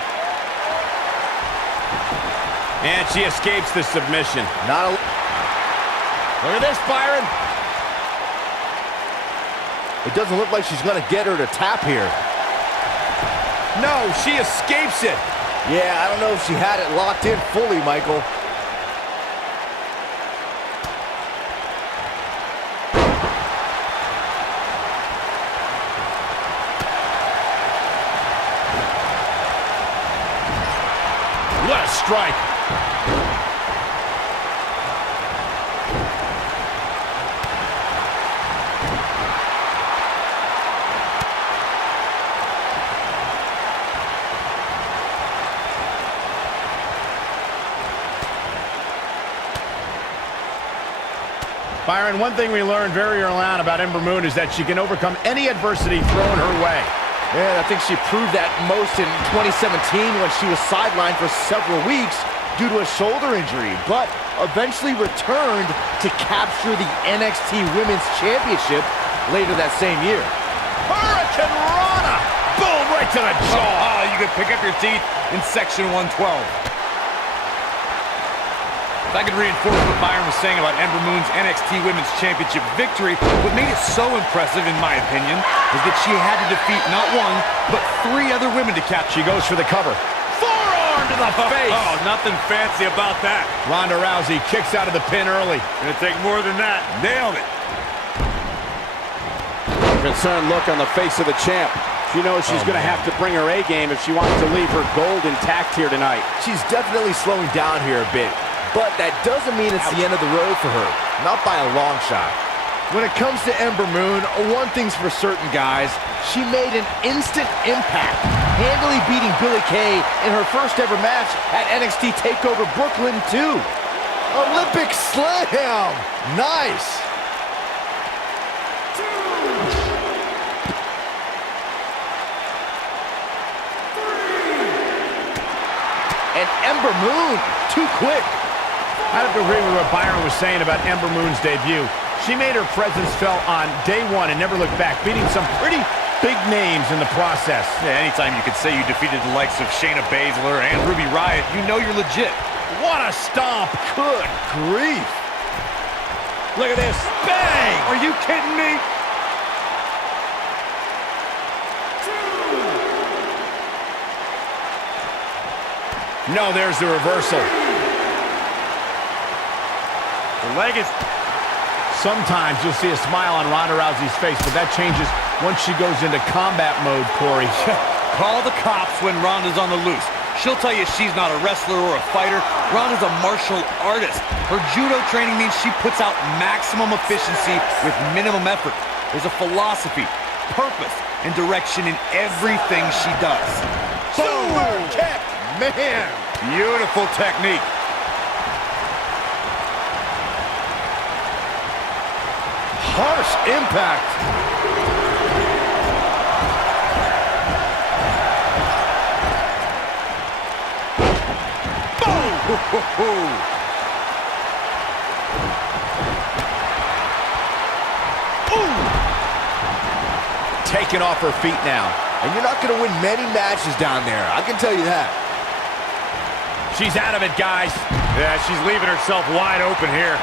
And she escapes the submission. Not a... Look at this, Byron. It doesn't look like she's going to get her to tap here. No, she escapes it. Yeah, I don't know if she had it locked in fully, Michael. What a strike. Byron, one thing we learned very early on about Ember Moon is that she can overcome any adversity thrown her way. Yeah, I think she proved that most in 2017 when she was sidelined for several weeks due to a shoulder injury, but eventually returned to capture the NXT Women's Championship later that same year. Hurricane Rana! Boom, right to the jaw. Oh, you could pick up your teeth in section 112. If I could reinforce what Byron was saying about Ember Moon's NXT Women's Championship victory, what made it so impressive, in my opinion, is that she had to defeat not one, but 3 other women to capture. She goes for the cover. Forearm to the face. Oh, nothing fancy about that. Ronda Rousey kicks out of the pin early. Gonna take more than that. Nailed it. Concerned look on the face of the champ. She knows she's going to have to bring her A game if she wants to leave her gold intact here tonight. She's definitely slowing down here a bit, but that doesn't mean it's the end of the road for her. Not by a long shot. When it comes to Ember Moon, one thing's for certain, guys. She made an instant impact, handily beating Billie Kay in her first ever match at NXT TakeOver Brooklyn 2. Olympic Slam! Nice! And Ember Moon, too quick. I have to agree with what Byron was saying about Ember Moon's debut. She made her presence felt on day one and never looked back, beating some pretty big names in the process. Yeah, anytime you could say you defeated the likes of Shayna Baszler and Ruby Riott, you know you're legit. What a stomp. Good grief. Look at this. Bang! Are you kidding me? No, there's the reversal. The leg is... Sometimes you'll see a smile on Ronda Rousey's face, but that changes once she goes into combat mode, Corey. Call the cops when Ronda's on the loose. She'll tell you she's not a wrestler or a fighter. Ronda's a martial artist. Her judo training means she puts out maximum efficiency with minimum effort. There's a philosophy. purpose and direction in everything she does. Super kick. Man. Beautiful technique. Harsh impact. Boom! Taken off her feet now. And you're not going to win many matches down there, I can tell you that. She's out of it, guys. Yeah, she's leaving herself wide open here.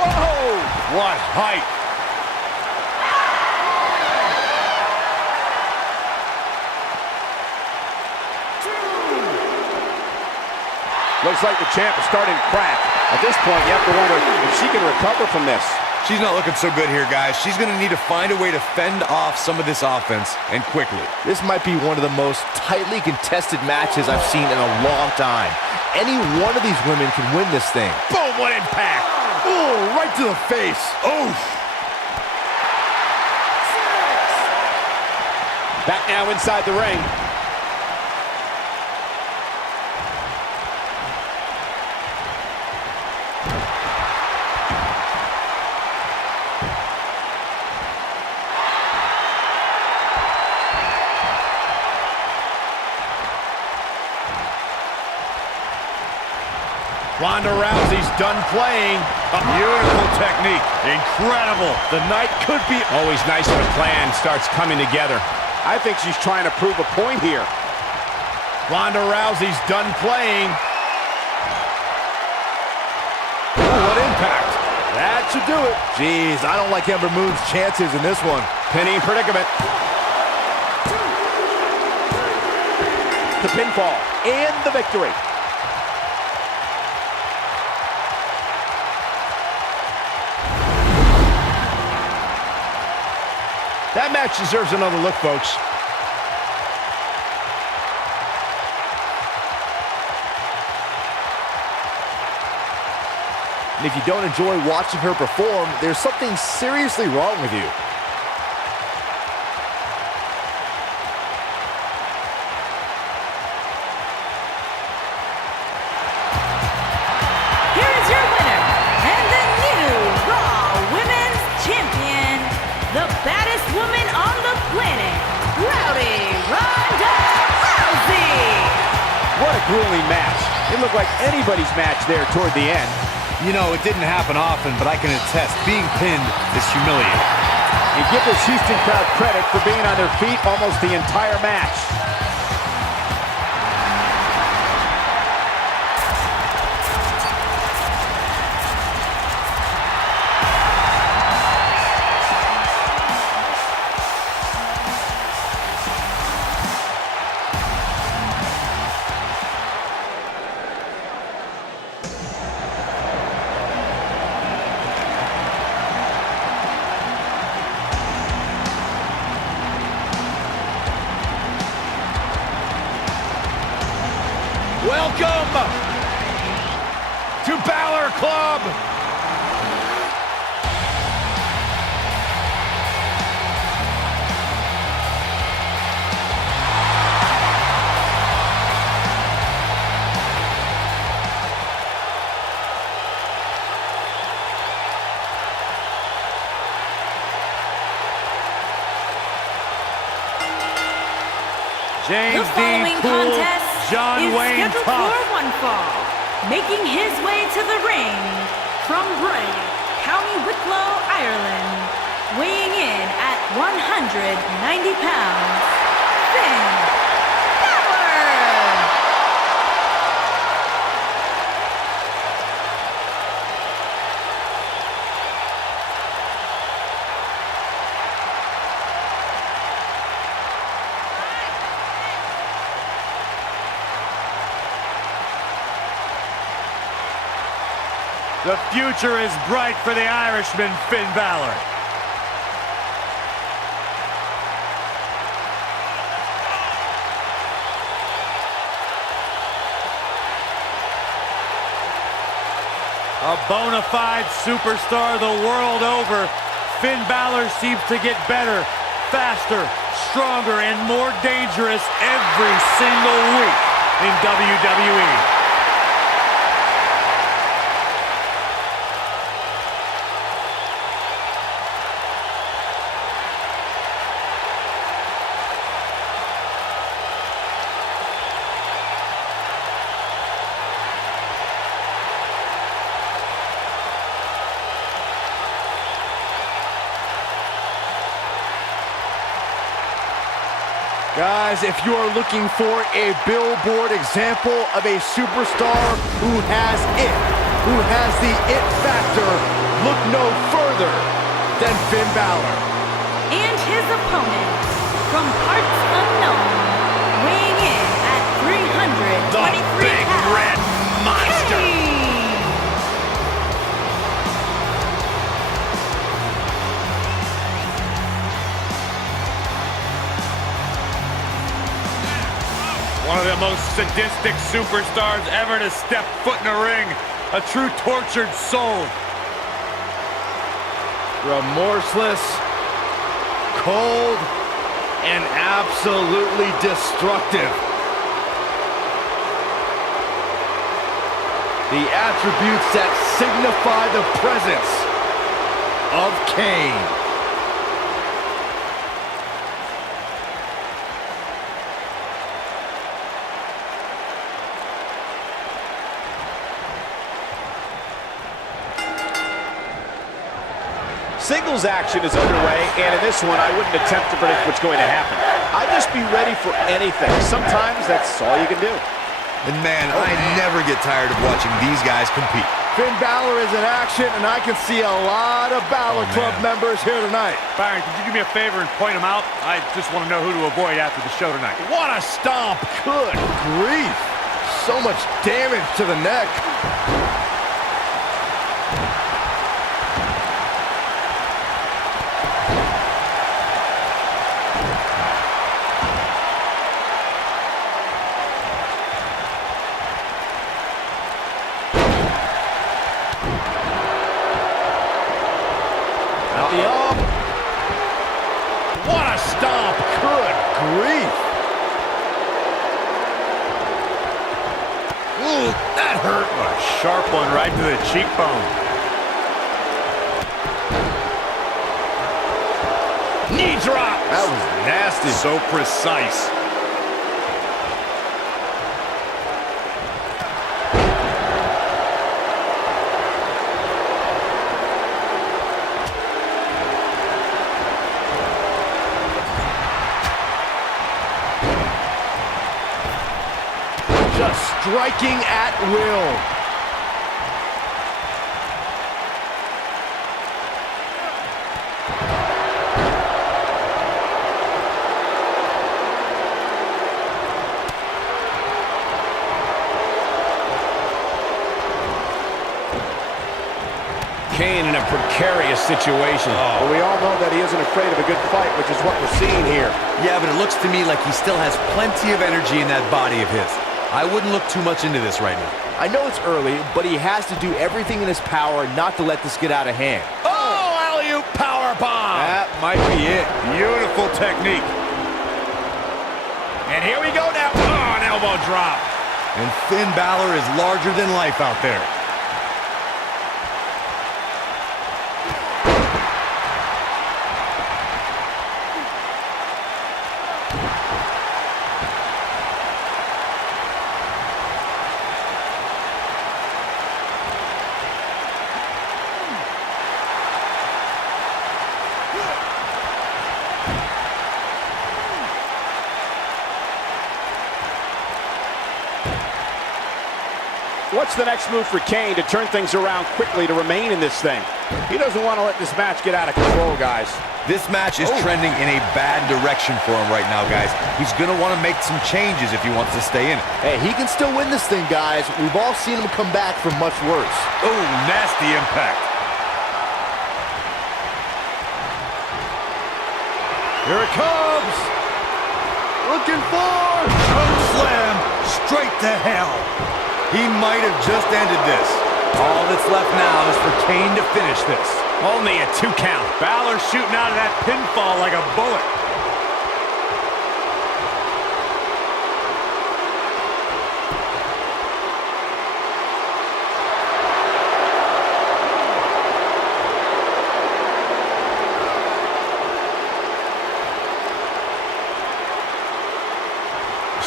Whoa! What height. Looks like the champ is starting to crack. At this point, you have to wonder if she can recover from this. She's not looking so good here, guys. She's going to need to find a way to fend off some of this offense, and quickly. This might be one of the most tightly contested matches I've seen in a long time. Any one of these women can win this thing. Boom, what impact. Oh, right to the face. Oh. Back now inside the ring. Ronda Rousey's done playing. A beautiful technique. Incredible. The night could be... Always nice when a plan starts coming together. I think she's trying to prove a point here. Ronda Rousey's done playing. Ooh, what impact. That should do it. Jeez, I don't like Ember Moon's chances in this one. Pinning predicament. The pinfall and the victory. That match deserves another look, folks. And if you don't enjoy watching her perform, there's something seriously wrong with you. Here is your winner, and the new Raw Women's Champion, the baddest woman on the planet, Ronda Rousey. What a grueling match. It looked like anybody's match there toward the end. You know, it didn't happen often, but I can attest, being pinned is humiliating. And give this Houston crowd credit for being on their feet almost the entire match. Welcome to Balor Club. The James D. following Cool, contest John is Wayne scheduled Tough. for one fall. Making his way to the ring from Bryan, County Wicklow, Ireland, weighing in at 190 pounds, Finn Balor. The future is bright for the Irishman, Finn Balor. A bona fide superstar the world over, Finn Balor seems to get better, faster, stronger, and more dangerous every single week in WWE. Guys, if you are looking for a billboard example of a superstar who has the it factor, look no further than Finn Balor. And his opponent, from parts unknown, weighing in at 323 The big pounds, red monster. Kane. One of the most sadistic superstars ever to step foot in a ring. A true tortured soul. Remorseless, cold, and absolutely destructive. The attributes that signify the presence of Kane. Singles action is underway, and in this one, I wouldn't attempt to predict what's going to happen. I'd just be ready for anything. Sometimes that's all you can do. And man, I never get tired of watching these guys compete. Finn Balor is in action, and I can see a lot of Balor Club members here tonight. Byron, could you do me a favor and point them out? I just want to know who to avoid after the show tonight. What a stomp. Good grief. So much damage to the neck. What a stomp. Good grief. Ooh, that hurt. A sharp one right to the cheekbone. Knee drop. That was nasty. So precise. Just striking at will. Kane in a precarious situation. But we all know that he isn't afraid of a good fight, which is what we're seeing here. Yeah, but it looks to me like he still has plenty of energy in that body of his. I wouldn't look too much into this right now. I know it's early, but he has to do everything in his power not to let this get out of hand. Oh, alley-oop powerbomb. That might be it. Beautiful technique. And here we go now. Oh, an elbow drop. And Finn Balor is larger than life out there. What's the next move for Kane to turn things around quickly to remain in this thing? He doesn't want to let this match get out of control, guys. This match is trending in a bad direction for him right now, guys. He's going to want to make some changes if he wants to stay in it. Hey, he can still win this thing, guys. We've all seen him come back from much worse. Oh, nasty impact. Here it comes. Looking for Choke slam straight to hell. He might have just ended this. All that's left now is for Kane to finish this. Only a 2 count. Balor shooting out of that pinfall like a bullet.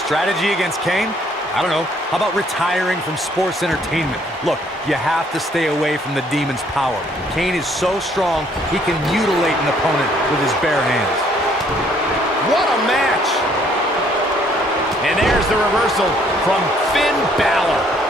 Strategy against Kane? I don't know. How about retiring from sports entertainment? Look, you have to stay away from the Demon's power. Kane is so strong, he can mutilate an opponent with his bare hands. What a match! And there's the reversal from Finn Balor.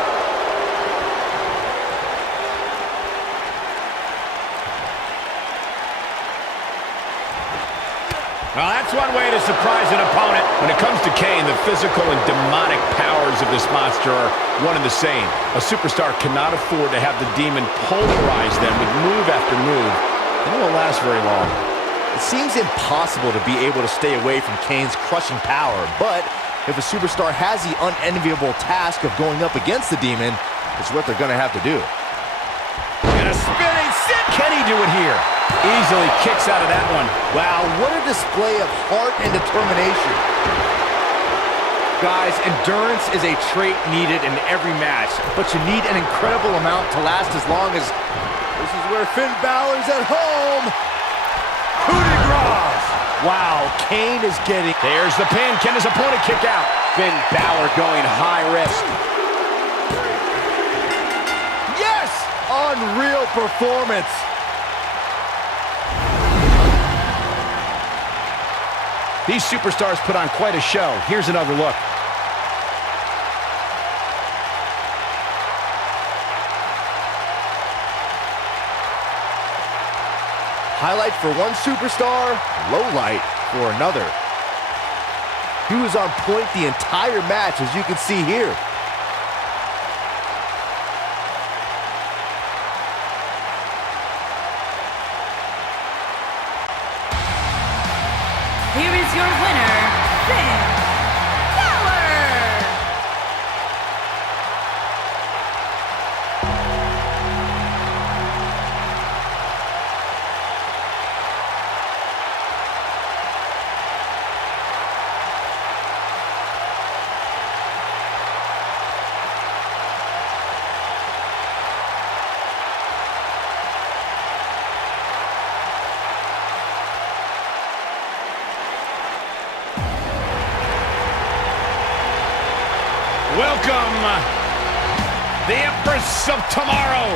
Well, that's one way to surprise an opponent. When it comes to Kane, the physical and demonic powers of this monster are one and the same. A superstar cannot afford to have the Demon polarize them with move after move. It won't last very long. It seems impossible to be able to stay away from Kane's crushing power, but if a superstar has the unenviable task of going up against the Demon, it's what they're going to have to do. And a spinning sit. Can he do it here? Easily kicks out of that one. Wow, what a display of heart and determination. Guys, endurance is a trait needed in every match, but you need an incredible amount to last as long as... This is where Finn Balor's at home. Coup de grace. Wow, Kane is getting... There's the pin. Can his opponent kick out? Finn Balor going high risk. Yes! Unreal performance. These superstars put on quite a show. Here's another look. Highlight for one superstar, low light for another. He was on point the entire match, as you can see here. Here is your winner, Finn Balor! Welcome, the Empress of Tomorrow.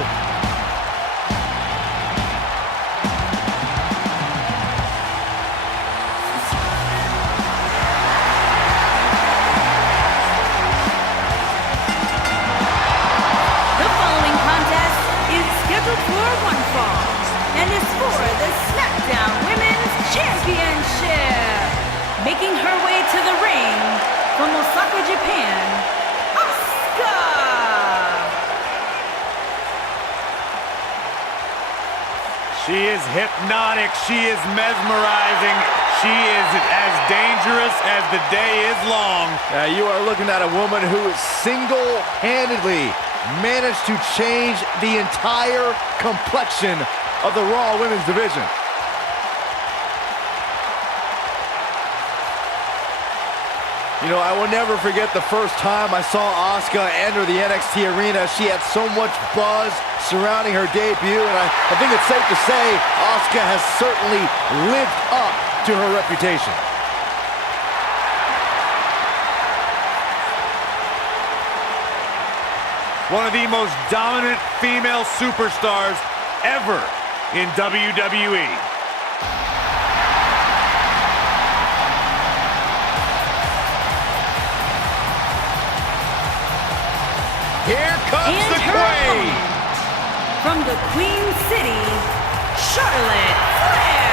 The following contest is scheduled for one fall and is for the Smackdown Women's Championship. Making her way to the ring from Osaka, Japan, Asuka! She is hypnotic. She is mesmerizing. She is as dangerous as the day is long. You are looking at a woman who single-handedly managed to change the entire complexion of the Raw Women's division. You know, I will never forget the first time I saw Asuka enter the NXT arena. She had so much buzz surrounding her debut, and I think it's safe to say Asuka has certainly lived up to her reputation. One of the most dominant female superstars ever in WWE. Here comes And the her Queen. opponent, from the Queen City, Charlotte Flair.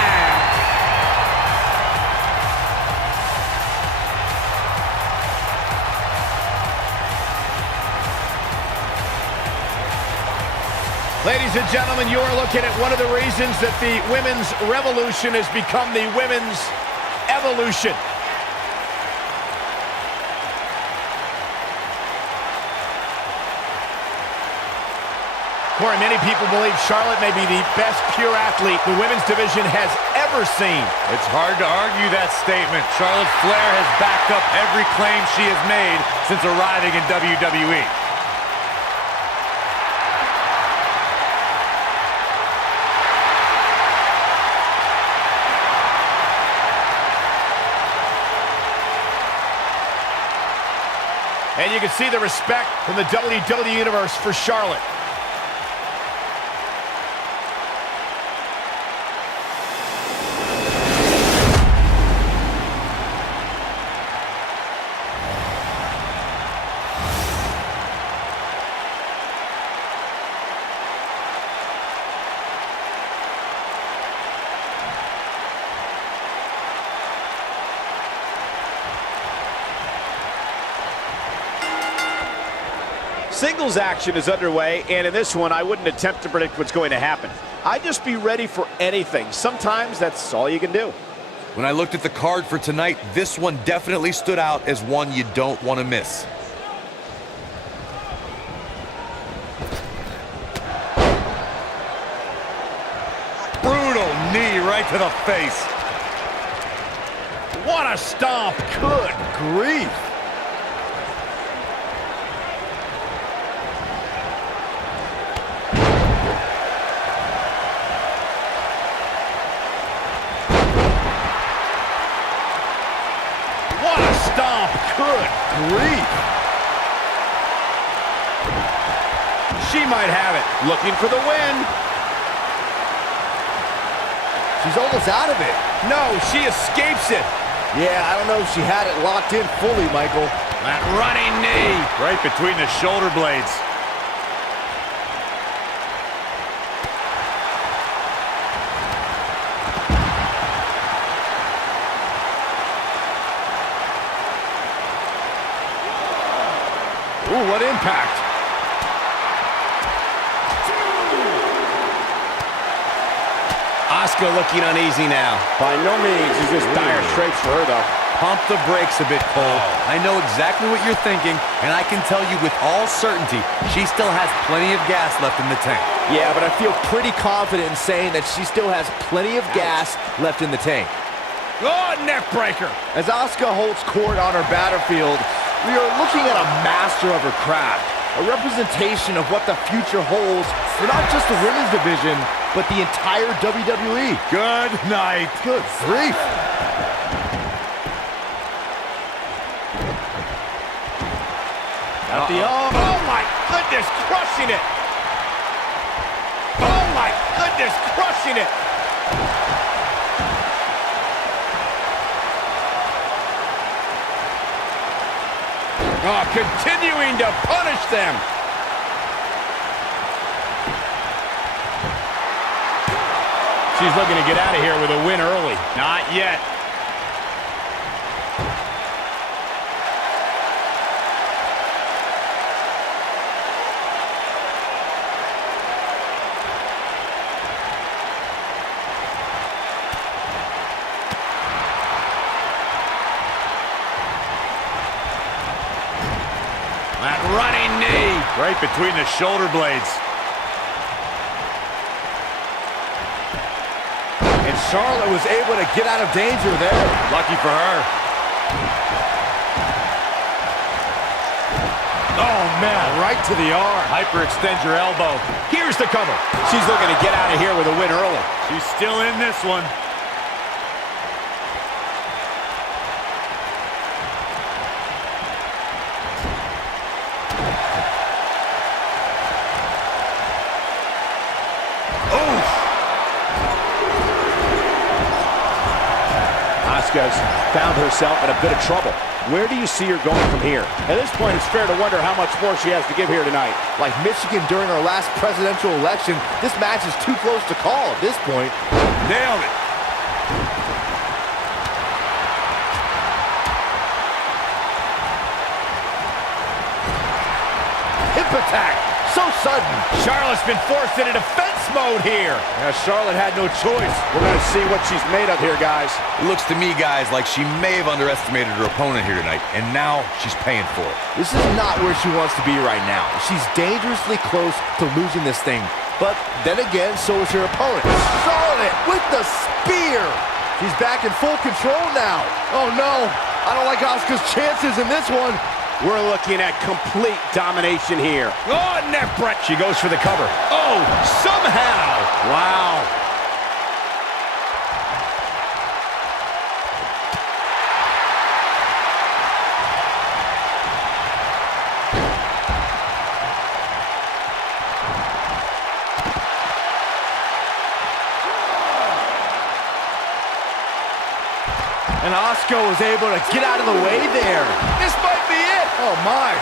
Ladies and gentlemen, you are looking at one of the reasons that the women's revolution has become the women's evolution. Corey, many people believe Charlotte may be the best pure athlete the women's division has ever seen. It's hard to argue that statement. Charlotte Flair has backed up every claim she has made since arriving in WWE. And you can see the respect from the WWE Universe for Charlotte. Singles action is underway, and in this one, I wouldn't attempt to predict what's going to happen. I'd just be ready for anything. Sometimes that's all you can do. When I looked at the card for tonight, this one definitely stood out as one you don't want to miss. Brutal knee right to the face. What a stomp. Good grief. Stomp. Good grief. She might have it. Looking for the win. She's almost out of it. No, she escapes it. Yeah, I don't know if she had it locked in fully, Michael. That running knee right between the shoulder blades. Ooh, what impact. Asuka looking uneasy now. By no means is this dire straits for her, though. Pump the brakes a bit, Cole. I know exactly what you're thinking, and I can tell you with all certainty, she still has plenty of gas left in the tank. Yeah, but I feel pretty confident in saying that she still has plenty of gas left in the tank. Oh, neck breaker. As Asuka holds court on her battlefield, we are looking at a master of her craft, a representation of what the future holds for not just the women's division, but the entire WWE. Good night. Good grief. At the oh my goodness, crushing it. Oh my goodness, crushing it. Oh, continuing to punish them. She's looking to get out of here with a win early. Not yet. That running knee right between the shoulder blades. And Charlotte was able to get out of danger there. Lucky for her. Oh, man, right to the arm. Hyperextend your elbow. Here's the cover. She's looking to get out of here with a win early. She's still in this one. Asuka's found herself in a bit of trouble. Where do you see her going from here? At this point, it's fair to wonder how much more she has to give here tonight. Like Michigan during our last presidential election, this match is too close to call at this point. Nailed it. Hip attack, so sudden. Charlotte's been forced in a defense mode here. Yeah, Charlotte had no choice. We're going to see what she's made of here, guys. It looks to me, guys, like she may have underestimated her opponent here tonight, and now she's paying for it. This is not where she wants to be right now. She's dangerously close to losing this thing. But then again, so is her opponent. Charlotte with the spear. She's back in full control now. Oh no, I don't like Asuka's chances in this one. We're looking at complete domination here. Oh, neck break. She goes for the cover. Oh, somehow. Wow. And Asuka was able to get out of the way there. This might be it. Oh, my.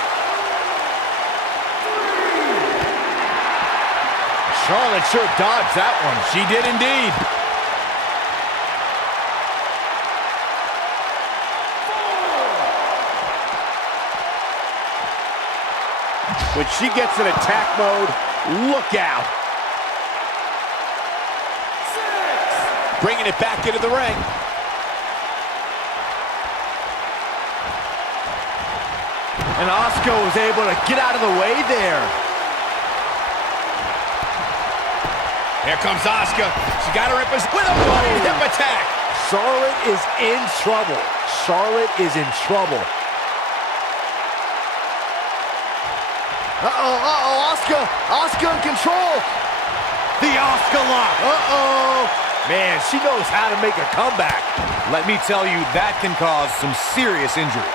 Charlotte sure dodged that one. She did indeed. When she gets in attack mode, look out. Bringing it back into the ring. And Asuka was able to get out of the way there. Here comes Asuka. She got her with a running hip attack. Charlotte is in trouble. Charlotte is in trouble. Asuka. Asuka in control. The Asuka lock. Man, she knows how to make a comeback. Let me tell you, that can cause some serious injury.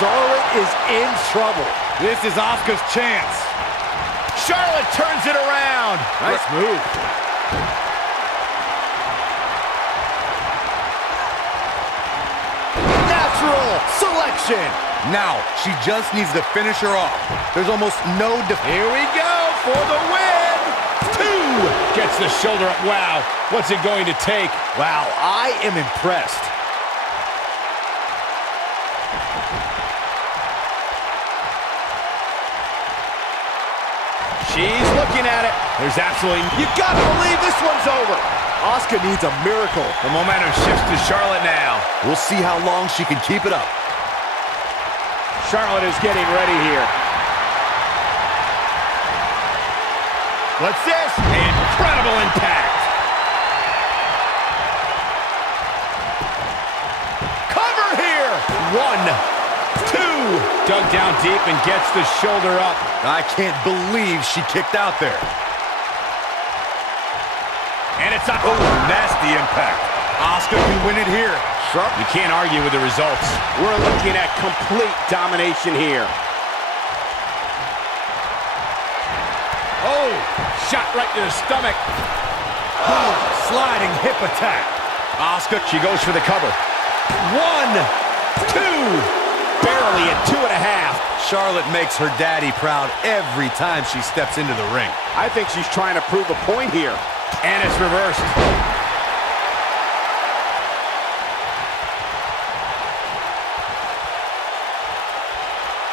Charlotte is in trouble. This is Asuka's chance. Charlotte turns it around. Nice move. Natural selection. Now, she just needs to finish her off. There's almost no Here we go for the win. 2. Gets the shoulder up. Wow. What's it going to take? Wow, I am impressed. She's looking at it. There's absolutely... You gotta believe this one's over. Asuka needs a miracle. The momentum shifts to Charlotte now. We'll see how long she can keep it up. Charlotte is getting ready here. What's this? Incredible impact. Cover here. 1, 2. Dug down deep and gets the shoulder up. I can't believe she kicked out there. And it's a... Oh, nasty impact. Asuka can win it here. You can't argue with the results. We're looking at complete domination here. Oh, shot right to the stomach. Oh, sliding hip attack. Asuka, she goes for the cover. 1, 2. Barely at 2.5. Charlotte makes her daddy proud every time she steps into the ring. I think she's trying to prove a point here. And it's reversed.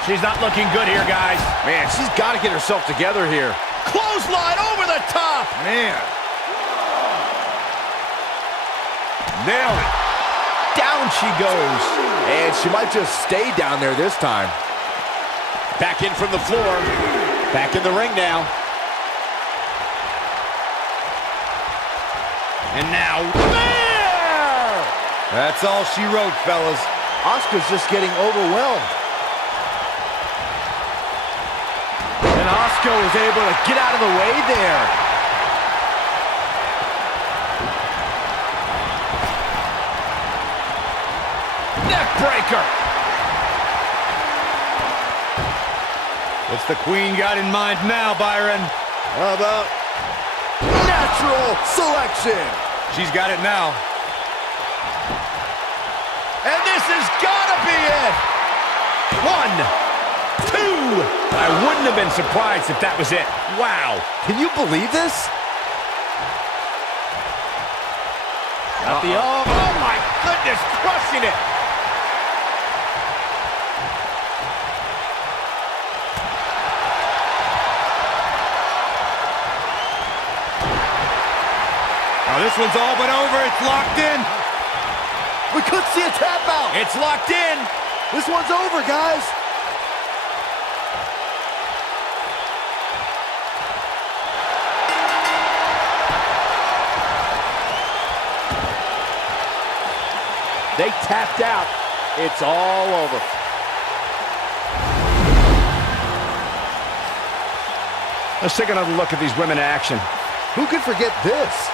She's not looking good here, guys. Man, she's got to get herself together here. Clothesline over the top. Man. Nailed it. Down she goes. And she might just stay down there this time. Back in from the floor. Back in the ring now. And now... There! That's all she wrote, fellas. Asuka's just getting overwhelmed. And Asuka was able to get out of the way there. Neck breaker. What's the queen got in mind now, Byron? How about natural selection? She's got it now. And this has got to be it. 1, 2. I wouldn't have been surprised if that was it. Wow. Can you believe this? Got the oh my goodness, crushing it. Oh, this one's all but over. It's locked in. We could see a tap out. It's locked in. This one's over, guys. They tapped out. It's all over. Let's take another look at these women in action. Who could forget this?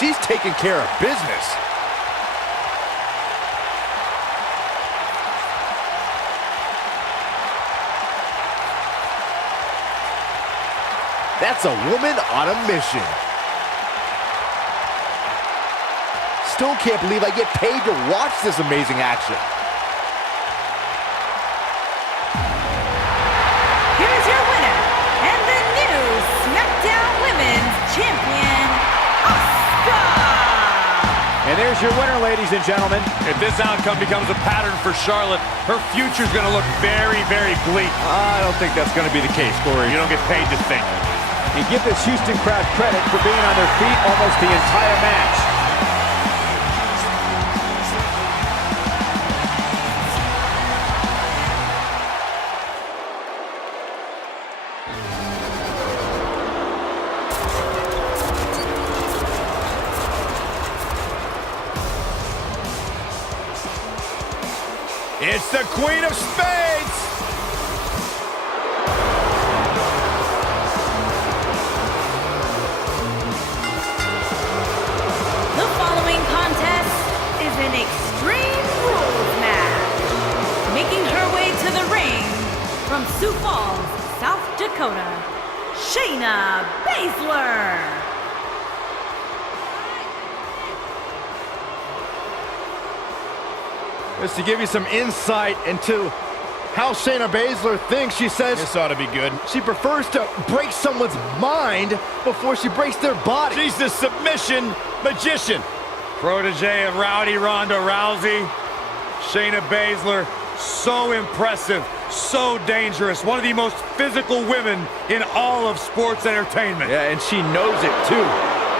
She's taking care of business. That's a woman on a mission. Still can't believe I get paid to watch this amazing action. Here's your winner, and the new Smackdown Women's Champion, Asuka! And there's your winner, ladies and gentlemen. If this outcome becomes a pattern for Charlotte, her future's going to look very, very bleak. I don't think that's going to be the case, Corey. You don't get paid to think. And give this Houston crowd credit for being on their feet almost the entire match. It's the Queen of Spades! The following contest is an Extreme Rules match. Making her way to the ring from Sioux Falls, South Dakota, Shayna Baszler. Just to give you some insight into how Shayna Baszler thinks, she says This ought to be good. she prefers to break someone's mind before she breaks their body. She's the submission magician. Protege of Rowdy Ronda Rousey, Shayna Baszler, so impressive, so dangerous. One of the most physical women in all of sports entertainment. Yeah, and she knows it too.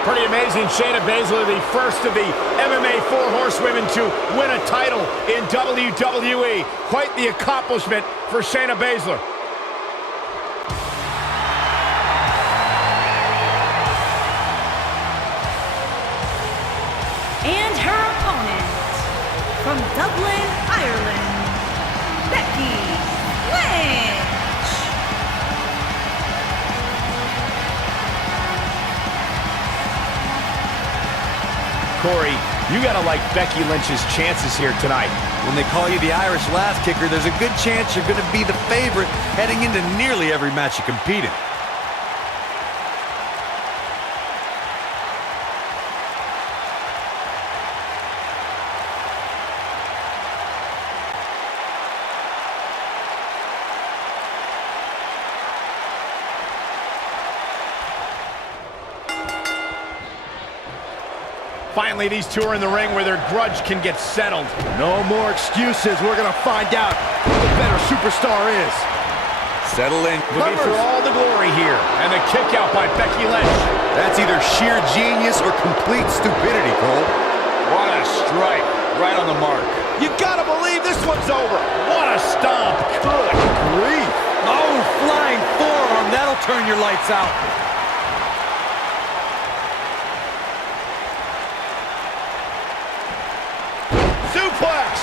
Pretty amazing. Shayna Baszler, the first of the MMA Four Horsewomen to win a title in WWE. Quite the accomplishment for Shayna Baszler. And her opponent, from Dublin, Ireland, Becky Lynch. Corey, you gotta like Becky Lynch's chances here tonight. When they call you the Irish last kicker, there's a good chance you're going to be the favorite heading into nearly every match you compete in. Finally, these two are in the ring where their grudge can get settled. No more excuses. We're gonna find out who the better superstar is. Settle in. Looking for all the glory here. And the kick out by Becky Lynch. That's either sheer genius or complete stupidity, Cole. What a strike, right on the mark. You gotta believe this one's over. What a stomp. Good grief. Oh, flying forearm, that'll turn your lights out. Suplex.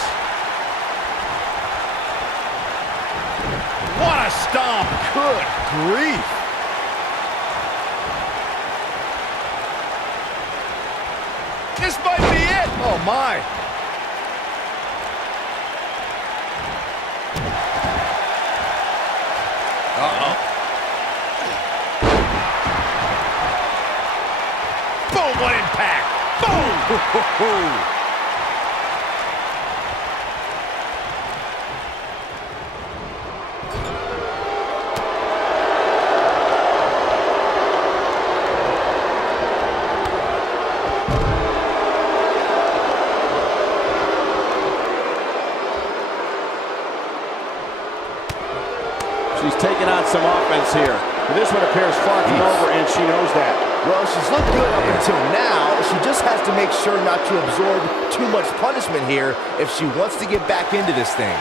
What a stomp. Good grief. This might be it. Oh my. Boom, what impact. Boom. She's taking on some offense here. This one appears far from over, and she knows that. Well, she's looked good up until now. She just has to make sure not to absorb too much punishment here if she wants to get back into this thing.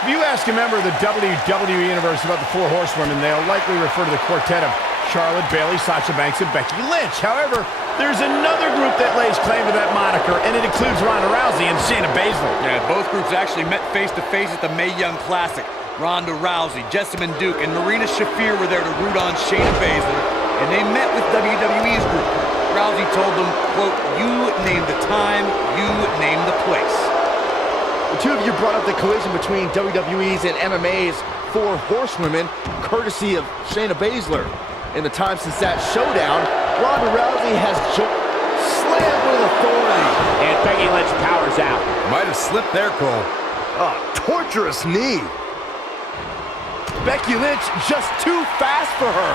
If you ask a member of the WWE Universe about the four horsewomen, they'll likely refer to the quartet of Charlotte, Bayley, Sasha Banks, and Becky Lynch. However, there's another group that lays claim to that moniker, and it includes Ronda Rousey and Shayna Baszler. Yeah, both groups actually met face-to-face at the Mae Young Classic. Ronda Rousey, Jessamine Duke, and Marina Shafir were there to root on Shayna Baszler, and they met with WWE's group. Rousey told them, quote, "You name the time, you name the place." The two of you brought up the collision between WWE's and MMA's four horsewomen, courtesy of Shayna Baszler. In the time since that showdown, Ronda Rousey has slammed with authority. And Becky Lynch powers out. Might have slipped there, Cole. A torturous knee. Becky Lynch just too fast for her.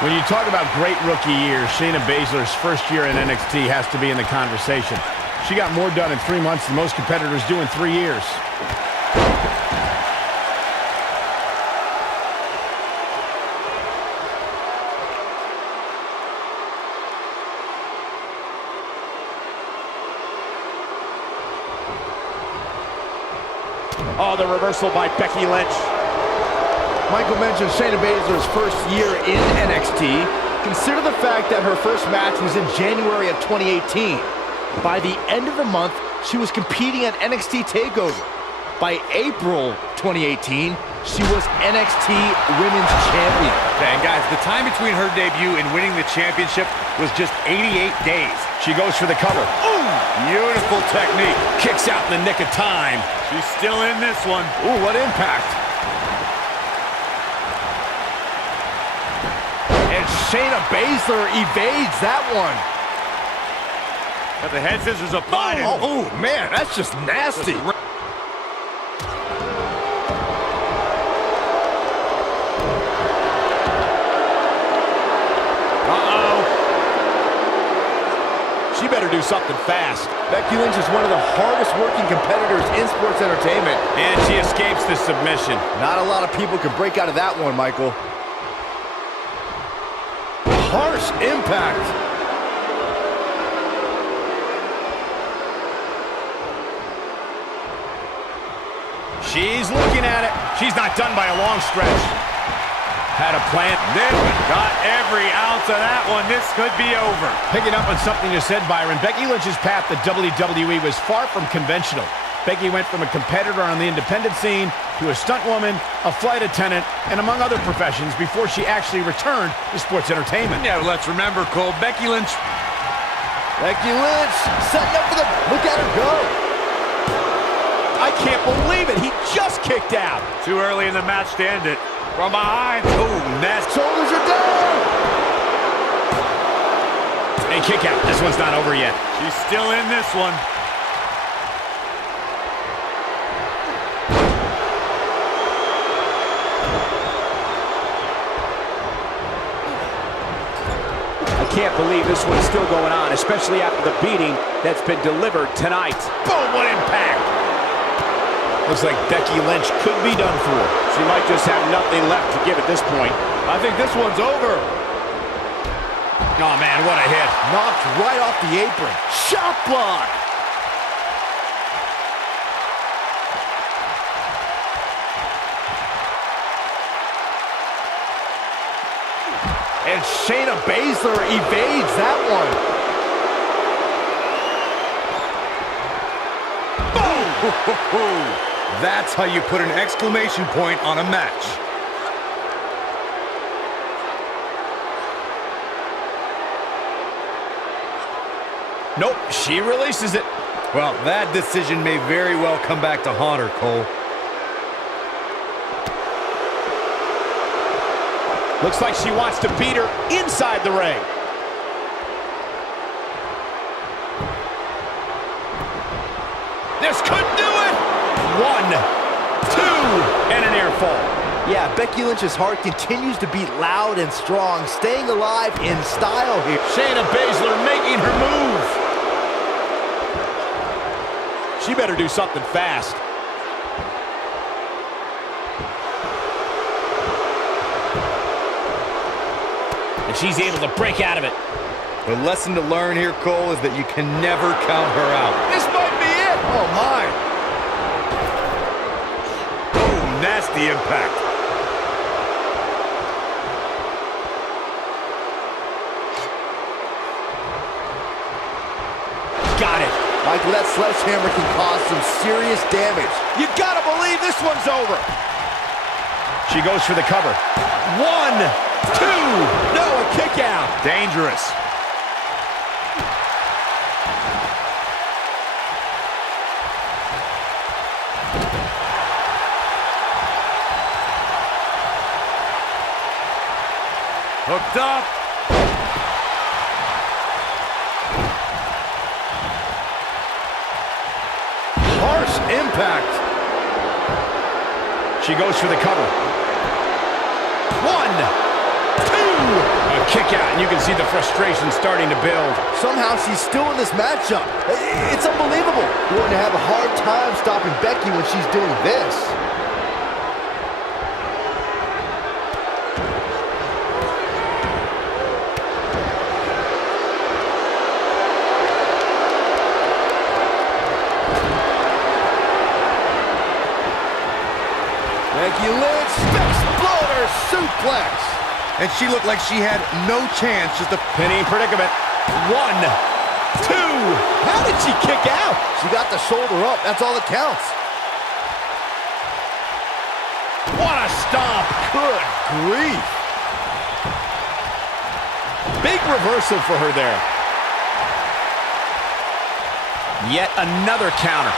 When you talk about great rookie years, Shayna Baszler's first year in NXT has to be in the conversation. She got more done in 3 months than most competitors do in 3 years. Oh, the reversal by Becky Lynch. Michael mentioned Shayna Baszler's first year in NXT. Consider the fact that her first match was in January of 2018. By the end of the month, she was competing at NXT TakeOver. By April 2018, she was NXT Women's Champion. And guys, the time between her debut and winning the championship was just 88 days. She goes for the cover. Ooh, beautiful technique. Kicks out in the nick of time. She's still in this one. Ooh, what impact. And Shayna Baszler evades that one. Got the head scissors applied. Oh, man, that's just nasty. She better do something fast. Becky Lynch is one of the hardest working competitors in sports entertainment. And she escapes the submission. Not a lot of people can break out of that one, Michael. Harsh impact. She's looking at it. She's not done by a long stretch. Had a plant. Got every ounce of that one. This could be over. Picking up on something you said, Byron, Becky Lynch's path to WWE was far from conventional. Becky went from a competitor on the independent scene to a stunt woman, a flight attendant, and among other professions before she actually returned to sports entertainment. Yeah, let's remember, Cole, Becky Lynch. Becky Lynch setting up for the... Look at her go. I can't believe it. He just kicked out. Too early in the match to end it. From behind. Oh, nasty. Shoulders are down. And kick out. This one's not over yet. She's still in this one. I can't believe this one's still going on, especially after the beating that's been delivered tonight. Boom, what impact. Looks like Becky Lynch could be done for. She might just have nothing left to give at this point. I think this one's over. Oh, man, what a hit. Knocked right off the apron. Shot block. And Shayna Baszler evades that one. Boom! That's how you put an exclamation point on a match. Nope, she releases it. Well, that decision may very well come back to haunt her, Cole. Looks like she wants to beat her inside the ring. This could do it. 1, 2, and an air fall. Yeah, Becky Lynch's heart continues to beat loud and strong, staying alive in style here. Shayna Baszler making her move. She better do something fast. and she's able to break out of it. The lesson to learn here, Cole, is that you can never count her out. This might be it. Oh, my. Oh, nasty impact. Got it. Michael, that sledgehammer can cause some serious damage. You gotta believe this one's over. She goes for the cover. 1, 2. No, a kick out. Dangerous. Hooked up. Harsh impact. She goes for the cover. 1, 2. A kick out, and you can see the frustration starting to build. Somehow she's still in this matchup. It's unbelievable. You're going to have a hard time stopping Becky when she's doing this. Becky Lynch, exploder suplex. And she looked like she had no chance, just a Pinning predicament. 1, 2. How did she kick out? She got the shoulder up. That's all that counts. What a stomp. Good grief. Big reversal for her there. Yet another counter.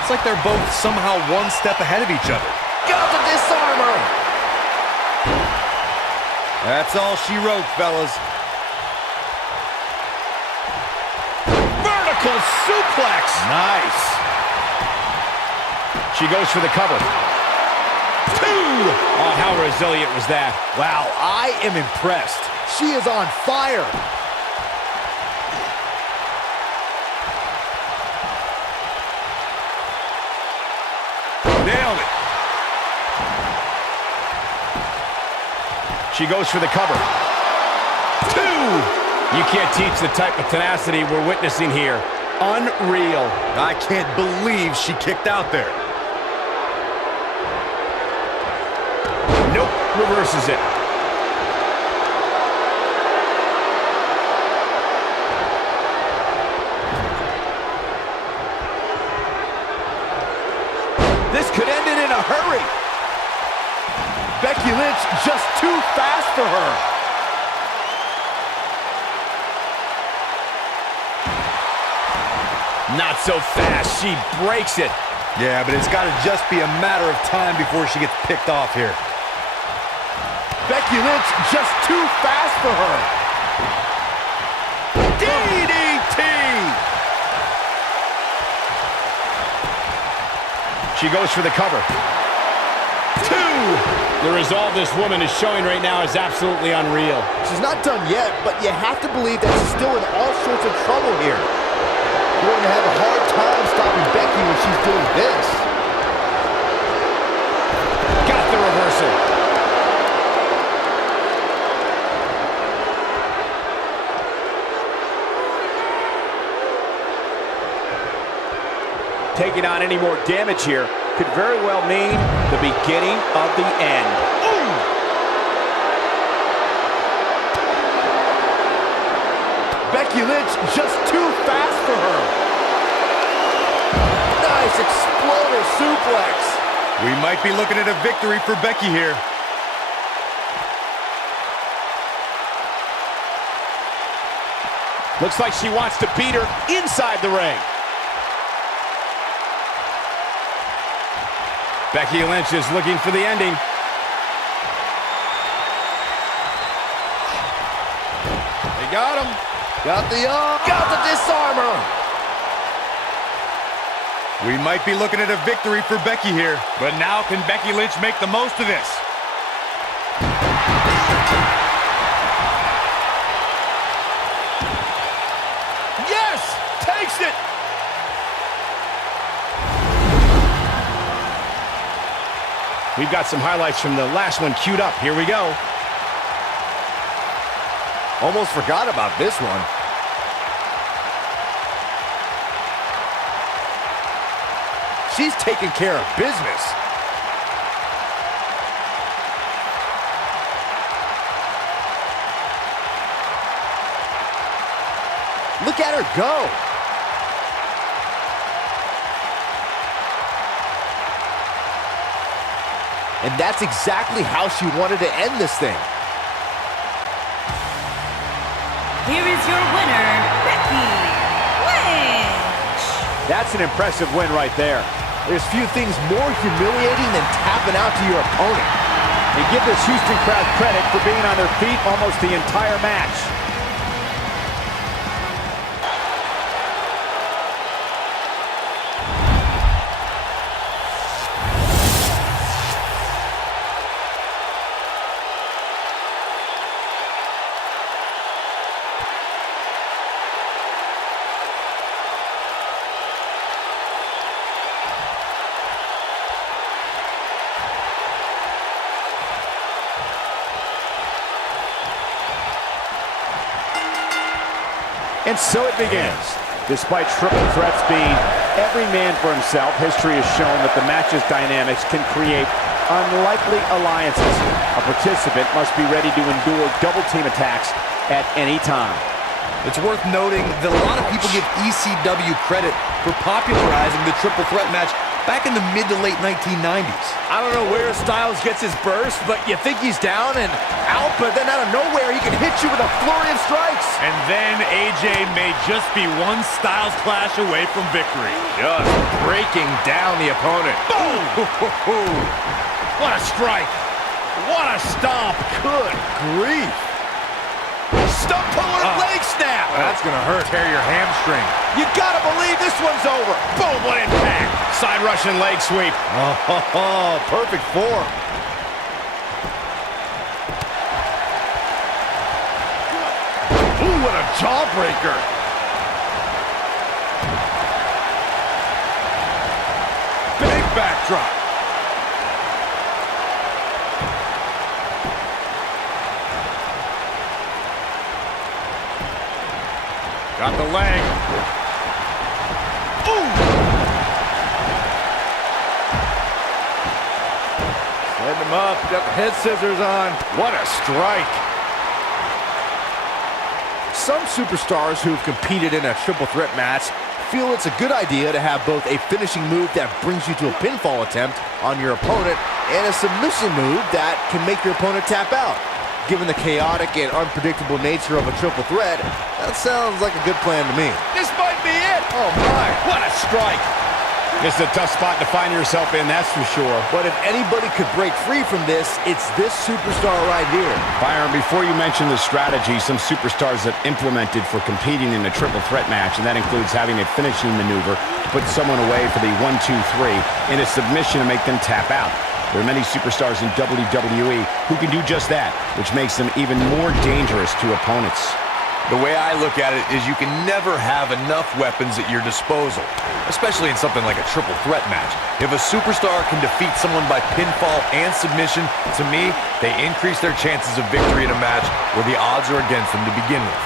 It's like they're both somehow one step ahead of each other. Got the disarmer. That's all she wrote, fellas. Vertical suplex. Nice. She goes for the cover. 2. Oh, how resilient was that? Wow, I am impressed. She is on fire. Nailed it. She goes for the cover. 2. You can't teach the type of tenacity we're witnessing here. Unreal. I can't believe she kicked out there. Nope, reverses it. This could end it in a hurry. Becky Lynch just too fast for her. Not so fast. She breaks it. Yeah, but it's got to just be a matter of time before she gets picked off here. Becky Lynch just too fast for her. DDT. She goes for the cover. 2. The resolve this woman is showing right now is absolutely unreal. She's not done yet, but you have to believe that she's still in all sorts of trouble here. You're going to have a hard time stopping Becky when she's doing this. Got the reversal. Taking on any more damage here could very well mean the beginning of the end. Ooh. Becky Lynch just too fast for her. Nice exploder suplex. We might be looking at a victory for Becky here. Looks like she wants to beat her inside the ring. Becky Lynch is looking for the ending. They got him. Got the disarmer. We might be looking at a victory for Becky here. But now can Becky Lynch make the most of this? Yes! Takes it! We've got some highlights from the last one queued up. Here we go. Almost forgot about this one. She's taking care of business. Look at her go. And that's exactly how she wanted to end this thing. Here is your winner, Becky Lynch. That's an impressive win right there. There's few things more humiliating than tapping out to your opponent. And give this Houston crowd credit for being on their feet almost the entire match. And so it begins. Despite triple threats being every man for himself, history has shown that the match's dynamics can create unlikely alliances. A participant must be ready to endure double team attacks at any time. It's worth noting that a lot of people give ECW credit for popularizing the triple threat match back in the mid to late 1990s. I don't know where Styles gets his burst, but you think he's down and out, but then out of nowhere he can hit you with a flurry of strikes. And then AJ may just be one Styles clash away from victory. Just breaking down the opponent. Boom! What a strike. What a stomp. Good grief. Stump puller leg snap. That's gonna hurt. Tear your hamstring. You gotta believe this one's over. Boom, what impact. Side Russian leg sweep. Oh, perfect form. Ooh, what a jawbreaker. Big backdrop. Got the leg. Ooh! Setting him up, got the head scissors on. What a strike. Some superstars who've competed in a triple threat match feel it's a good idea to have both a finishing move that brings you to a pinfall attempt on your opponent and a submission move that can make your opponent tap out. Given the chaotic and unpredictable nature of a triple threat, that sounds like a good plan to me. This might be it. Oh my. What a strike. This is a tough spot to find yourself in, that's for sure. But if anybody could break free from this, it's this superstar right here. Byron, before you mention the strategy some superstars have implemented for competing in a triple threat match, and that includes having a finishing maneuver to put someone away for the 1, 2, 3 in a submission to make them tap out. There are many superstars in WWE who can do just that, which makes them even more dangerous to opponents. The way I look at it is you can never have enough weapons at your disposal, especially in something like a triple threat match. If a superstar can defeat someone by pinfall and submission, to me, they increase their chances of victory in a match where the odds are against them to begin with.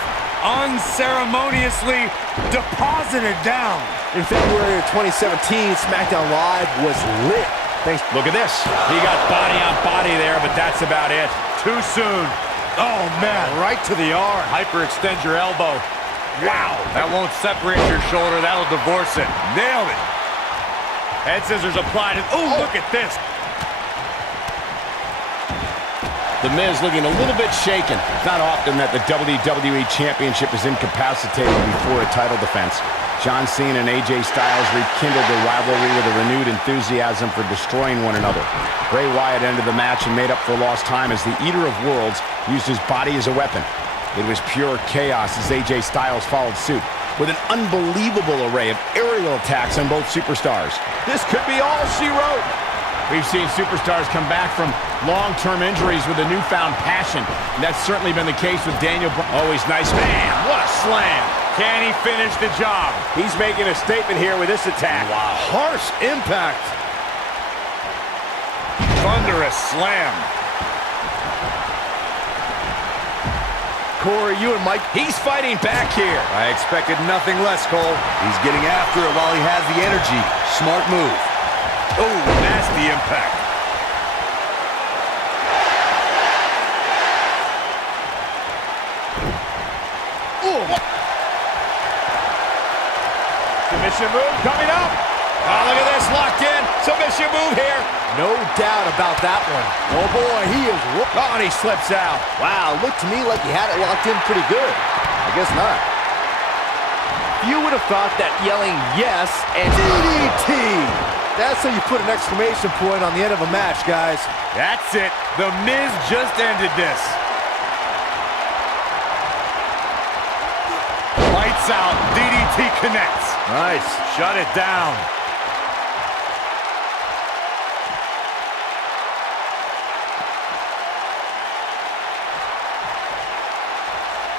Unceremoniously deposited down. In February of 2017, SmackDown Live was lit. Look at this. He got body on body there, but that's about it. Too soon. Oh, man, right to the arm. Hyperextend your elbow. Wow. That won't separate your shoulder. That'll divorce it. Nailed it. Head scissors applied. Ooh, look at this. The Miz looking a little bit shaken. It's not often that the WWE Championship is incapacitated before a title defense. John Cena and AJ Styles rekindled their rivalry with a renewed enthusiasm for destroying one another. Bray Wyatt ended the match and made up for lost time as the Eater of Worlds used his body as a weapon. It was pure chaos as AJ Styles followed suit with an unbelievable array of aerial attacks on both superstars. This could be all she wrote. We've seen superstars come back from long-term injuries with a newfound passion. And that's certainly been the case with Daniel Bryan. Always nice. Man, what a slam. Can he finish the job? He's making a statement here with this attack. Wow. Harsh impact. Thunderous slam. Corey, you and Mike. He's fighting back here. I expected nothing less, Cole. He's getting after it while he has the energy. Smart move. Oh, nasty impact. Submission move coming up. Oh, look at this, locked in. Submission move here. No doubt about that one. Oh boy, he is whooped. Oh, and he slips out. Wow, looked to me like he had it locked in pretty good. I guess not. You would have thought that yelling yes and DDT. That's how you put an exclamation point on the end of a match, guys. That's it. The Miz just ended this. Lights out. DDT connects. Nice. Shut it down.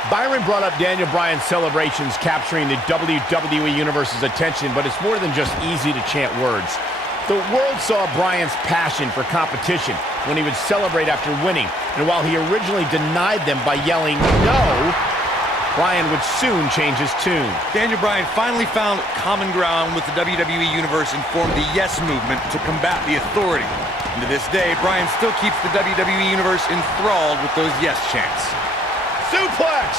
Byron brought up Daniel Bryan's celebrations capturing the WWE Universe's attention, but it's more than just easy to chant words. The world saw Bryan's passion for competition when he would celebrate after winning, and while he originally denied them by yelling no, Bryan would soon change his tune. Daniel Bryan finally found common ground with the WWE Universe and formed the Yes Movement to combat the Authority. And to this day, Bryan still keeps the WWE Universe enthralled with those yes chants. Suplex!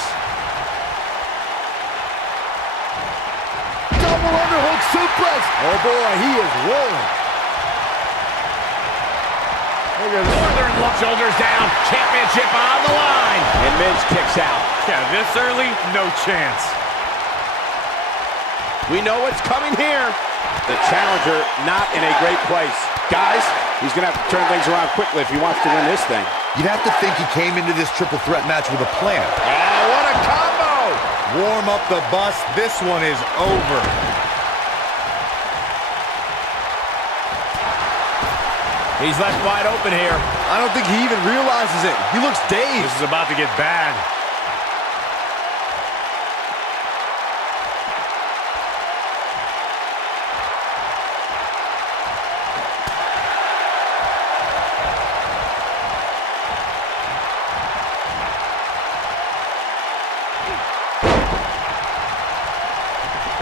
Double underhook suplex. Oh boy, he is rolling. Northern look, shoulders down, championship on the line. And Miz kicks out. Yeah, this early, no chance. We know what's coming here. The challenger not in a great place. Guys, he's going to have to turn things around quickly if he wants to win this thing. You'd have to think he came into this triple threat match with a plan. Oh, what a combo! Warm up the bus. This one is over. He's left wide open here. I don't think he even realizes it. He looks dazed. This is about to get bad.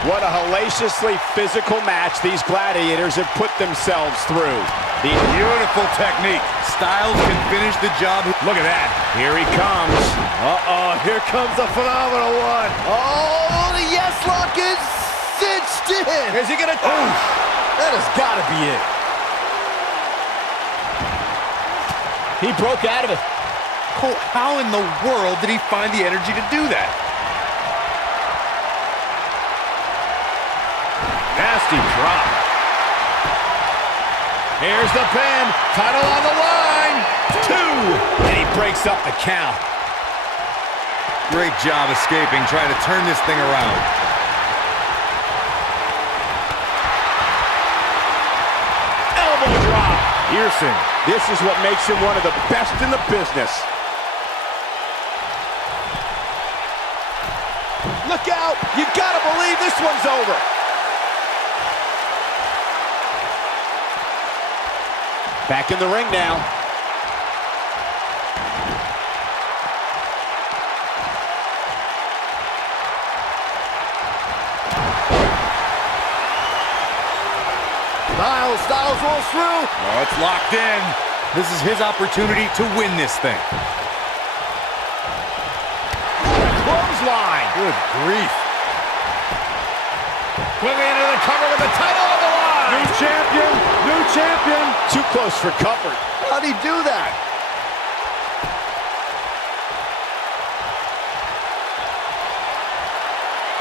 What a hellaciously physical match these gladiators have put themselves through. The beautiful technique. Styles can finish the job. Look at that. Here he comes. Uh-oh, here comes the phenomenal one. Oh, the yes lock is cinched in. Is he gonna... Oh, that has got to be it. He broke out of it. Cole, how in the world did he find the energy to do that? Nasty drop. Here's the pin. Title on the line. 2. And he breaks up the count. Great job escaping, trying to turn this thing around. Elbow drop. Pearson. This is what makes him one of the best in the business. Look out. You got to believe this one's over. Back in the ring now. Styles rolls through. Oh, it's locked in. This is his opportunity to win this thing. Clothesline. Good grief. Quickly into the cover with the title on the line. New champion. New champion. Too close for comfort. How'd he do that?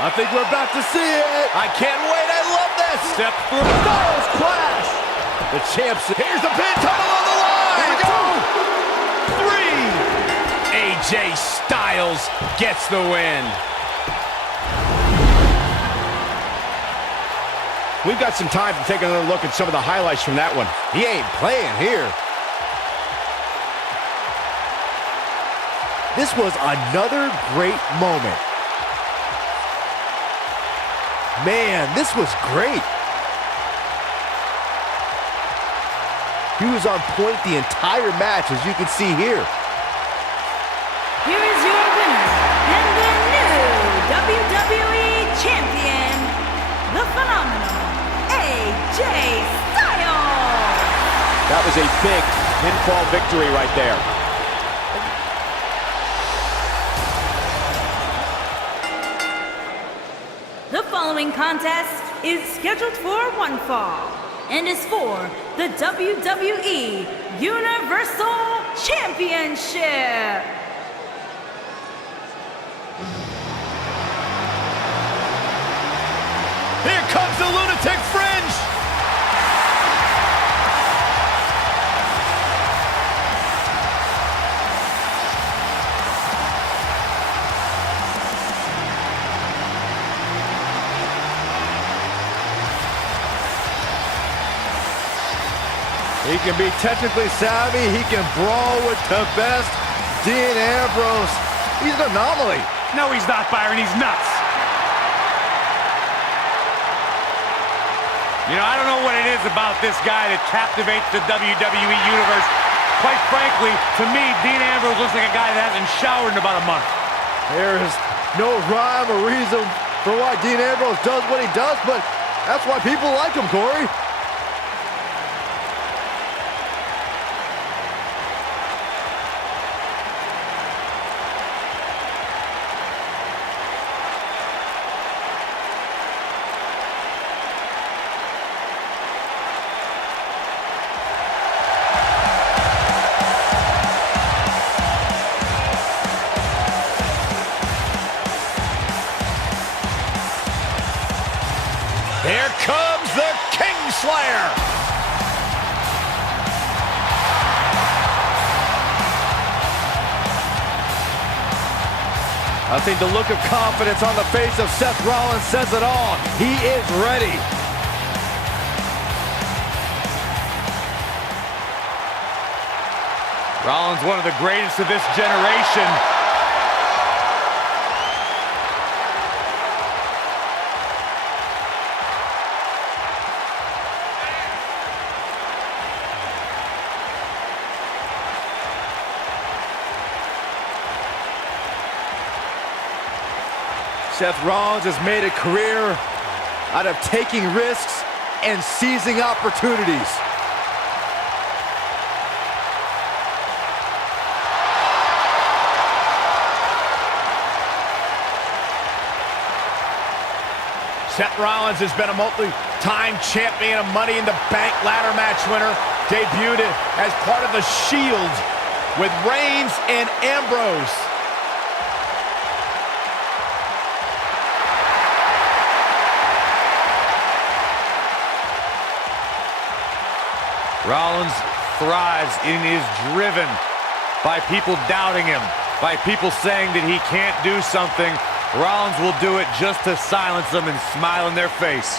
I think we're about to see it. I can't wait. I love this. Step through. Styles clash. The champs. Here's the pin. Title on the line. Here we go. 3. AJ Styles gets the win. We've got some time to take another look at some of the highlights from that one. He ain't playing here. This was another great moment. Man, this was great. He was on point the entire match, as you can see here. Here is your winner, Styles. That was a big pinfall victory right there. The following contest is scheduled for one fall and is for the WWE Universal Championship. Here comes the lunatic fringe. He can be technically savvy. He can brawl with the best. Dean Ambrose, he's an anomaly. No, he's not, Byron. He's nuts. You know, I don't know what it is about this guy that captivates the WWE Universe. Quite frankly, to me, Dean Ambrose looks like a guy that hasn't showered in about a month. There is no rhyme or reason for why Dean Ambrose does what he does, but that's why people like him, Corey. Here comes the Kingslayer. I think the look of confidence on the face of Seth Rollins says it all. He is ready. Rollins, one of the greatest of this generation. Seth Rollins has made a career out of taking risks and seizing opportunities. Seth Rollins has been a multi-time champion, a Money in the Bank ladder match winner, debuted as part of the Shield with Reigns and Ambrose. Rollins thrives and is driven by people doubting him, by people saying that he can't do something. Rollins will do it just to silence them and smile in their face.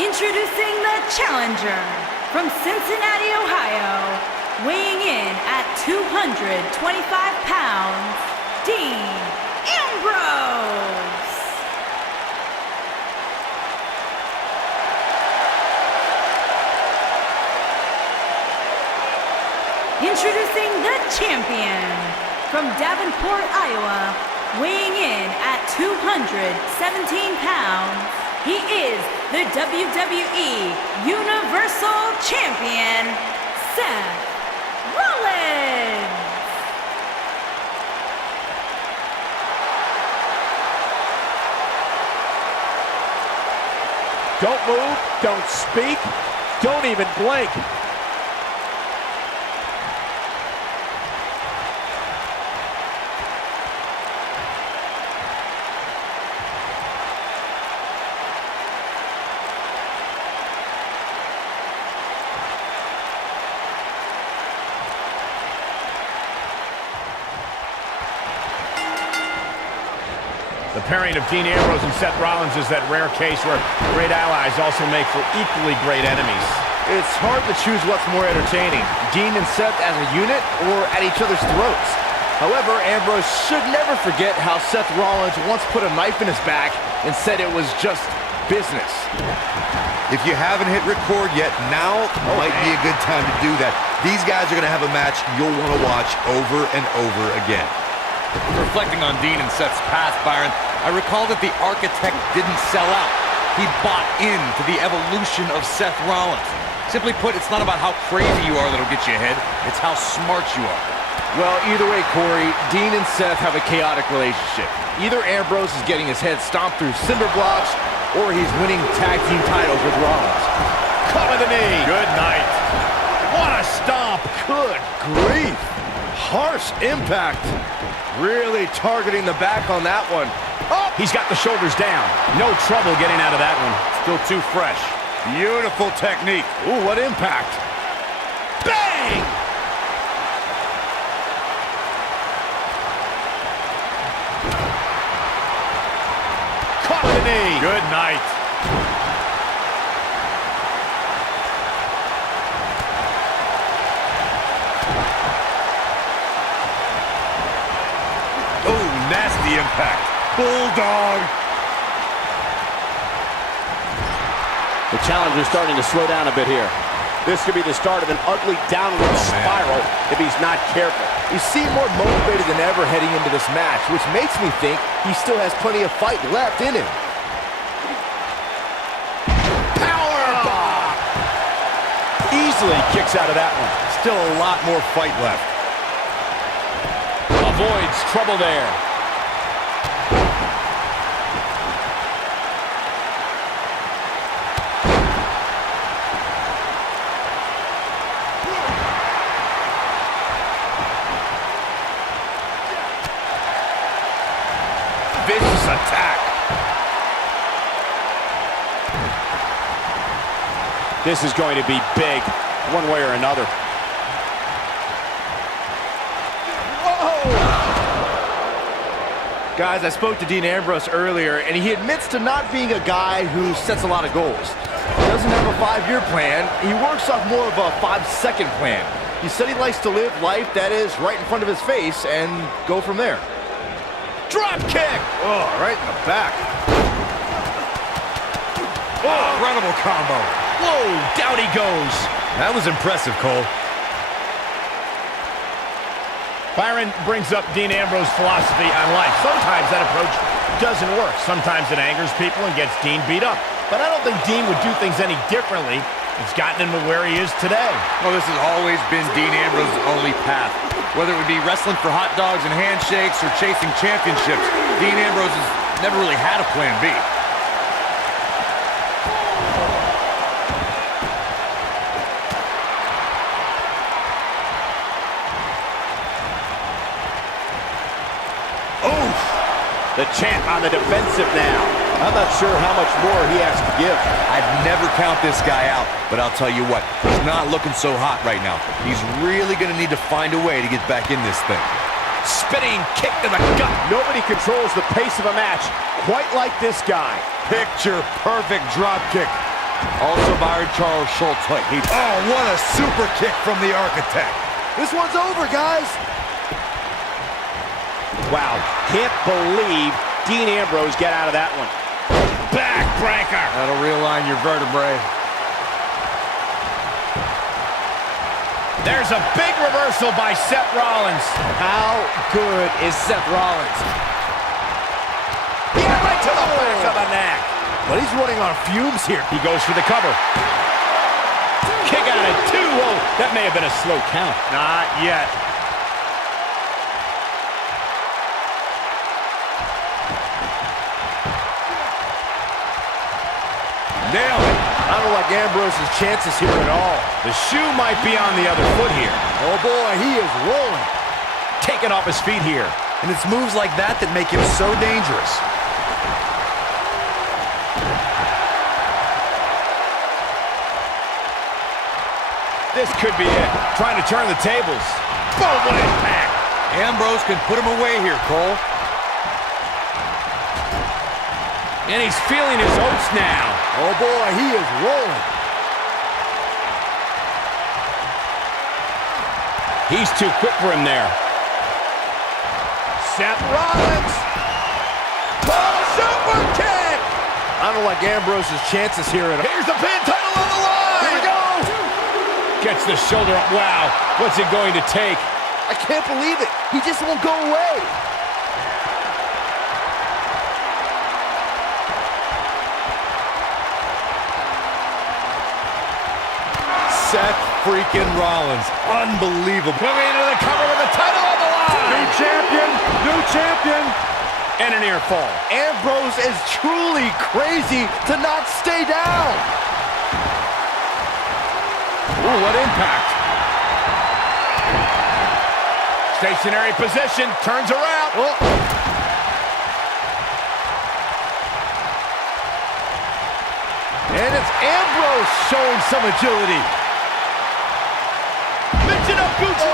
Introducing the challenger from Cincinnati, Ohio, weighing in at 225 pounds, Dean Ambrose. Introducing the champion from Davenport, Iowa, weighing in at 217 pounds, he is the WWE Universal Champion, Seth Rollins. Don't move, don't speak, don't even blink. The pairing of Dean Ambrose and Seth Rollins is that rare case where great allies also make for equally great enemies. It's hard to choose what's more entertaining, Dean and Seth as a unit or at each other's throats. However, Ambrose should never forget how Seth Rollins once put a knife in his back and said it was just business. If you haven't hit record yet, now might be a good time to do that. These guys are going to have a match you'll want to watch over and over again. Reflecting on Dean and Seth's past, Byron, I recall that the Architect didn't sell out. He bought into the evolution of Seth Rollins. Simply put, it's not about how crazy you are that'll get you ahead. It's how smart you are. Well, either way, Corey, Dean and Seth have a chaotic relationship. Either Ambrose is getting his head stomped through cinder blocks, or he's winning tag team titles with Rollins. Cover the knee. Good night. What a stomp. Good grief. Harsh impact. Really targeting the back on that one. Oh, he's got the shoulders down. No trouble getting out of that one. Still too fresh. Beautiful technique. Ooh, what impact. Bang! Caught the knee. Good night. Oh, nasty impact. Bulldog. The challenger's starting to slow down a bit here. This could be the start of an ugly downward spiral if he's not careful. He seemed more motivated than ever heading into this match, which makes me think he still has plenty of fight left in him. Powerbomb! Easily kicks out of that one. Still a lot more fight left. Avoids trouble there. Vicious attack. This is going to be big, one way or another. Guys, I spoke to Dean Ambrose earlier, and he admits to not being a guy who sets a lot of goals. He doesn't have a 5-year plan. He works off more of a 5-second plan. He said he likes to live life that is right in front of his face and go from there. Drop kick! Oh, right in the back. Oh, incredible combo. Whoa, down he goes. That was impressive, Cole. Byron brings up Dean Ambrose's philosophy on life. Sometimes that approach doesn't work. Sometimes it angers people and gets Dean beat up. But I don't think Dean would do things any differently. It's gotten him to where he is today. Well, this has always been Dean Ambrose's only path. Whether it would be wrestling for hot dogs and handshakes or chasing championships, Dean Ambrose has never really had a plan B. The champ on the defensive now. I'm not sure how much more he has to give. I'd never count this guy out, but I'll tell you what, he's not looking so hot right now. He's really going to need to find a way to get back in this thing. Spinning kick to the gut. Nobody controls the pace of a match quite like this guy. Picture perfect drop kick. Also Byron Charles Schultz. Oh, what a super kick from the Architect. This one's over, guys. Wow, can't believe Dean Ambrose got out of that one. Backbreaker. That'll realign your vertebrae. There's a big reversal by Seth Rollins. How good is Seth Rollins? Yeah, right to the back of the neck. But he's running on fumes here. He goes for the cover. Kick out at 2. Whoa, that may have been a slow count. Not yet. Nailed it. I don't like Ambrose's chances here at all. The shoe might be on the other foot here. Oh boy, he is rolling. Taken off his feet here. And it's moves like that that make him so dangerous. This could be it. Trying to turn the tables. Boom, what impact. Ambrose can put him away here, Cole. And he's feeling his oats now. Oh boy, he is rolling. He's too quick for him there. Seth Rollins. Oh, super kick! I I don't like Ambrose's chances here. Here's the pin, title on the line. Here we go. Gets the shoulder up. Wow, what's it going to take? I can't believe it. He just won't go away. Seth freaking Rollins. Unbelievable. Moving into the cover with the title on the line. New champion. New champion. And an near fall. Ambrose is truly crazy to not stay down. Ooh, what impact. Stationary position, turns around. Oh. And it's Ambrose showing some agility. Mixing up Gucci.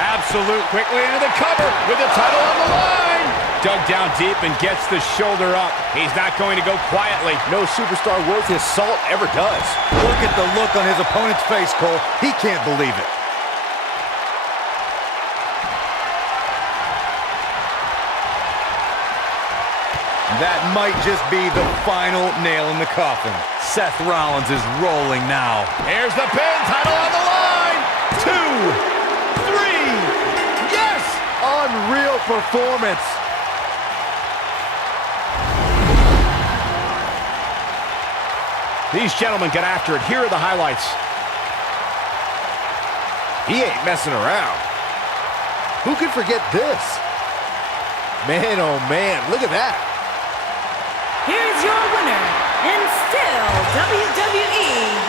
Absolute. Quickly into the cover with the title on the line. Dug down deep and gets the shoulder up. He's not going to go quietly. No superstar worth his salt ever does. Look at the look on his opponent's face, Cole. He can't believe it. That might just be the final nail in the coffin. Seth Rollins is rolling now. Here's the pin, title on the line. 2, 3, yes! Unreal performance. These gentlemen get after it. Here are the highlights. He ain't messing around. Who could forget this? Man, oh man, look at that. Here's your winner, and still WWE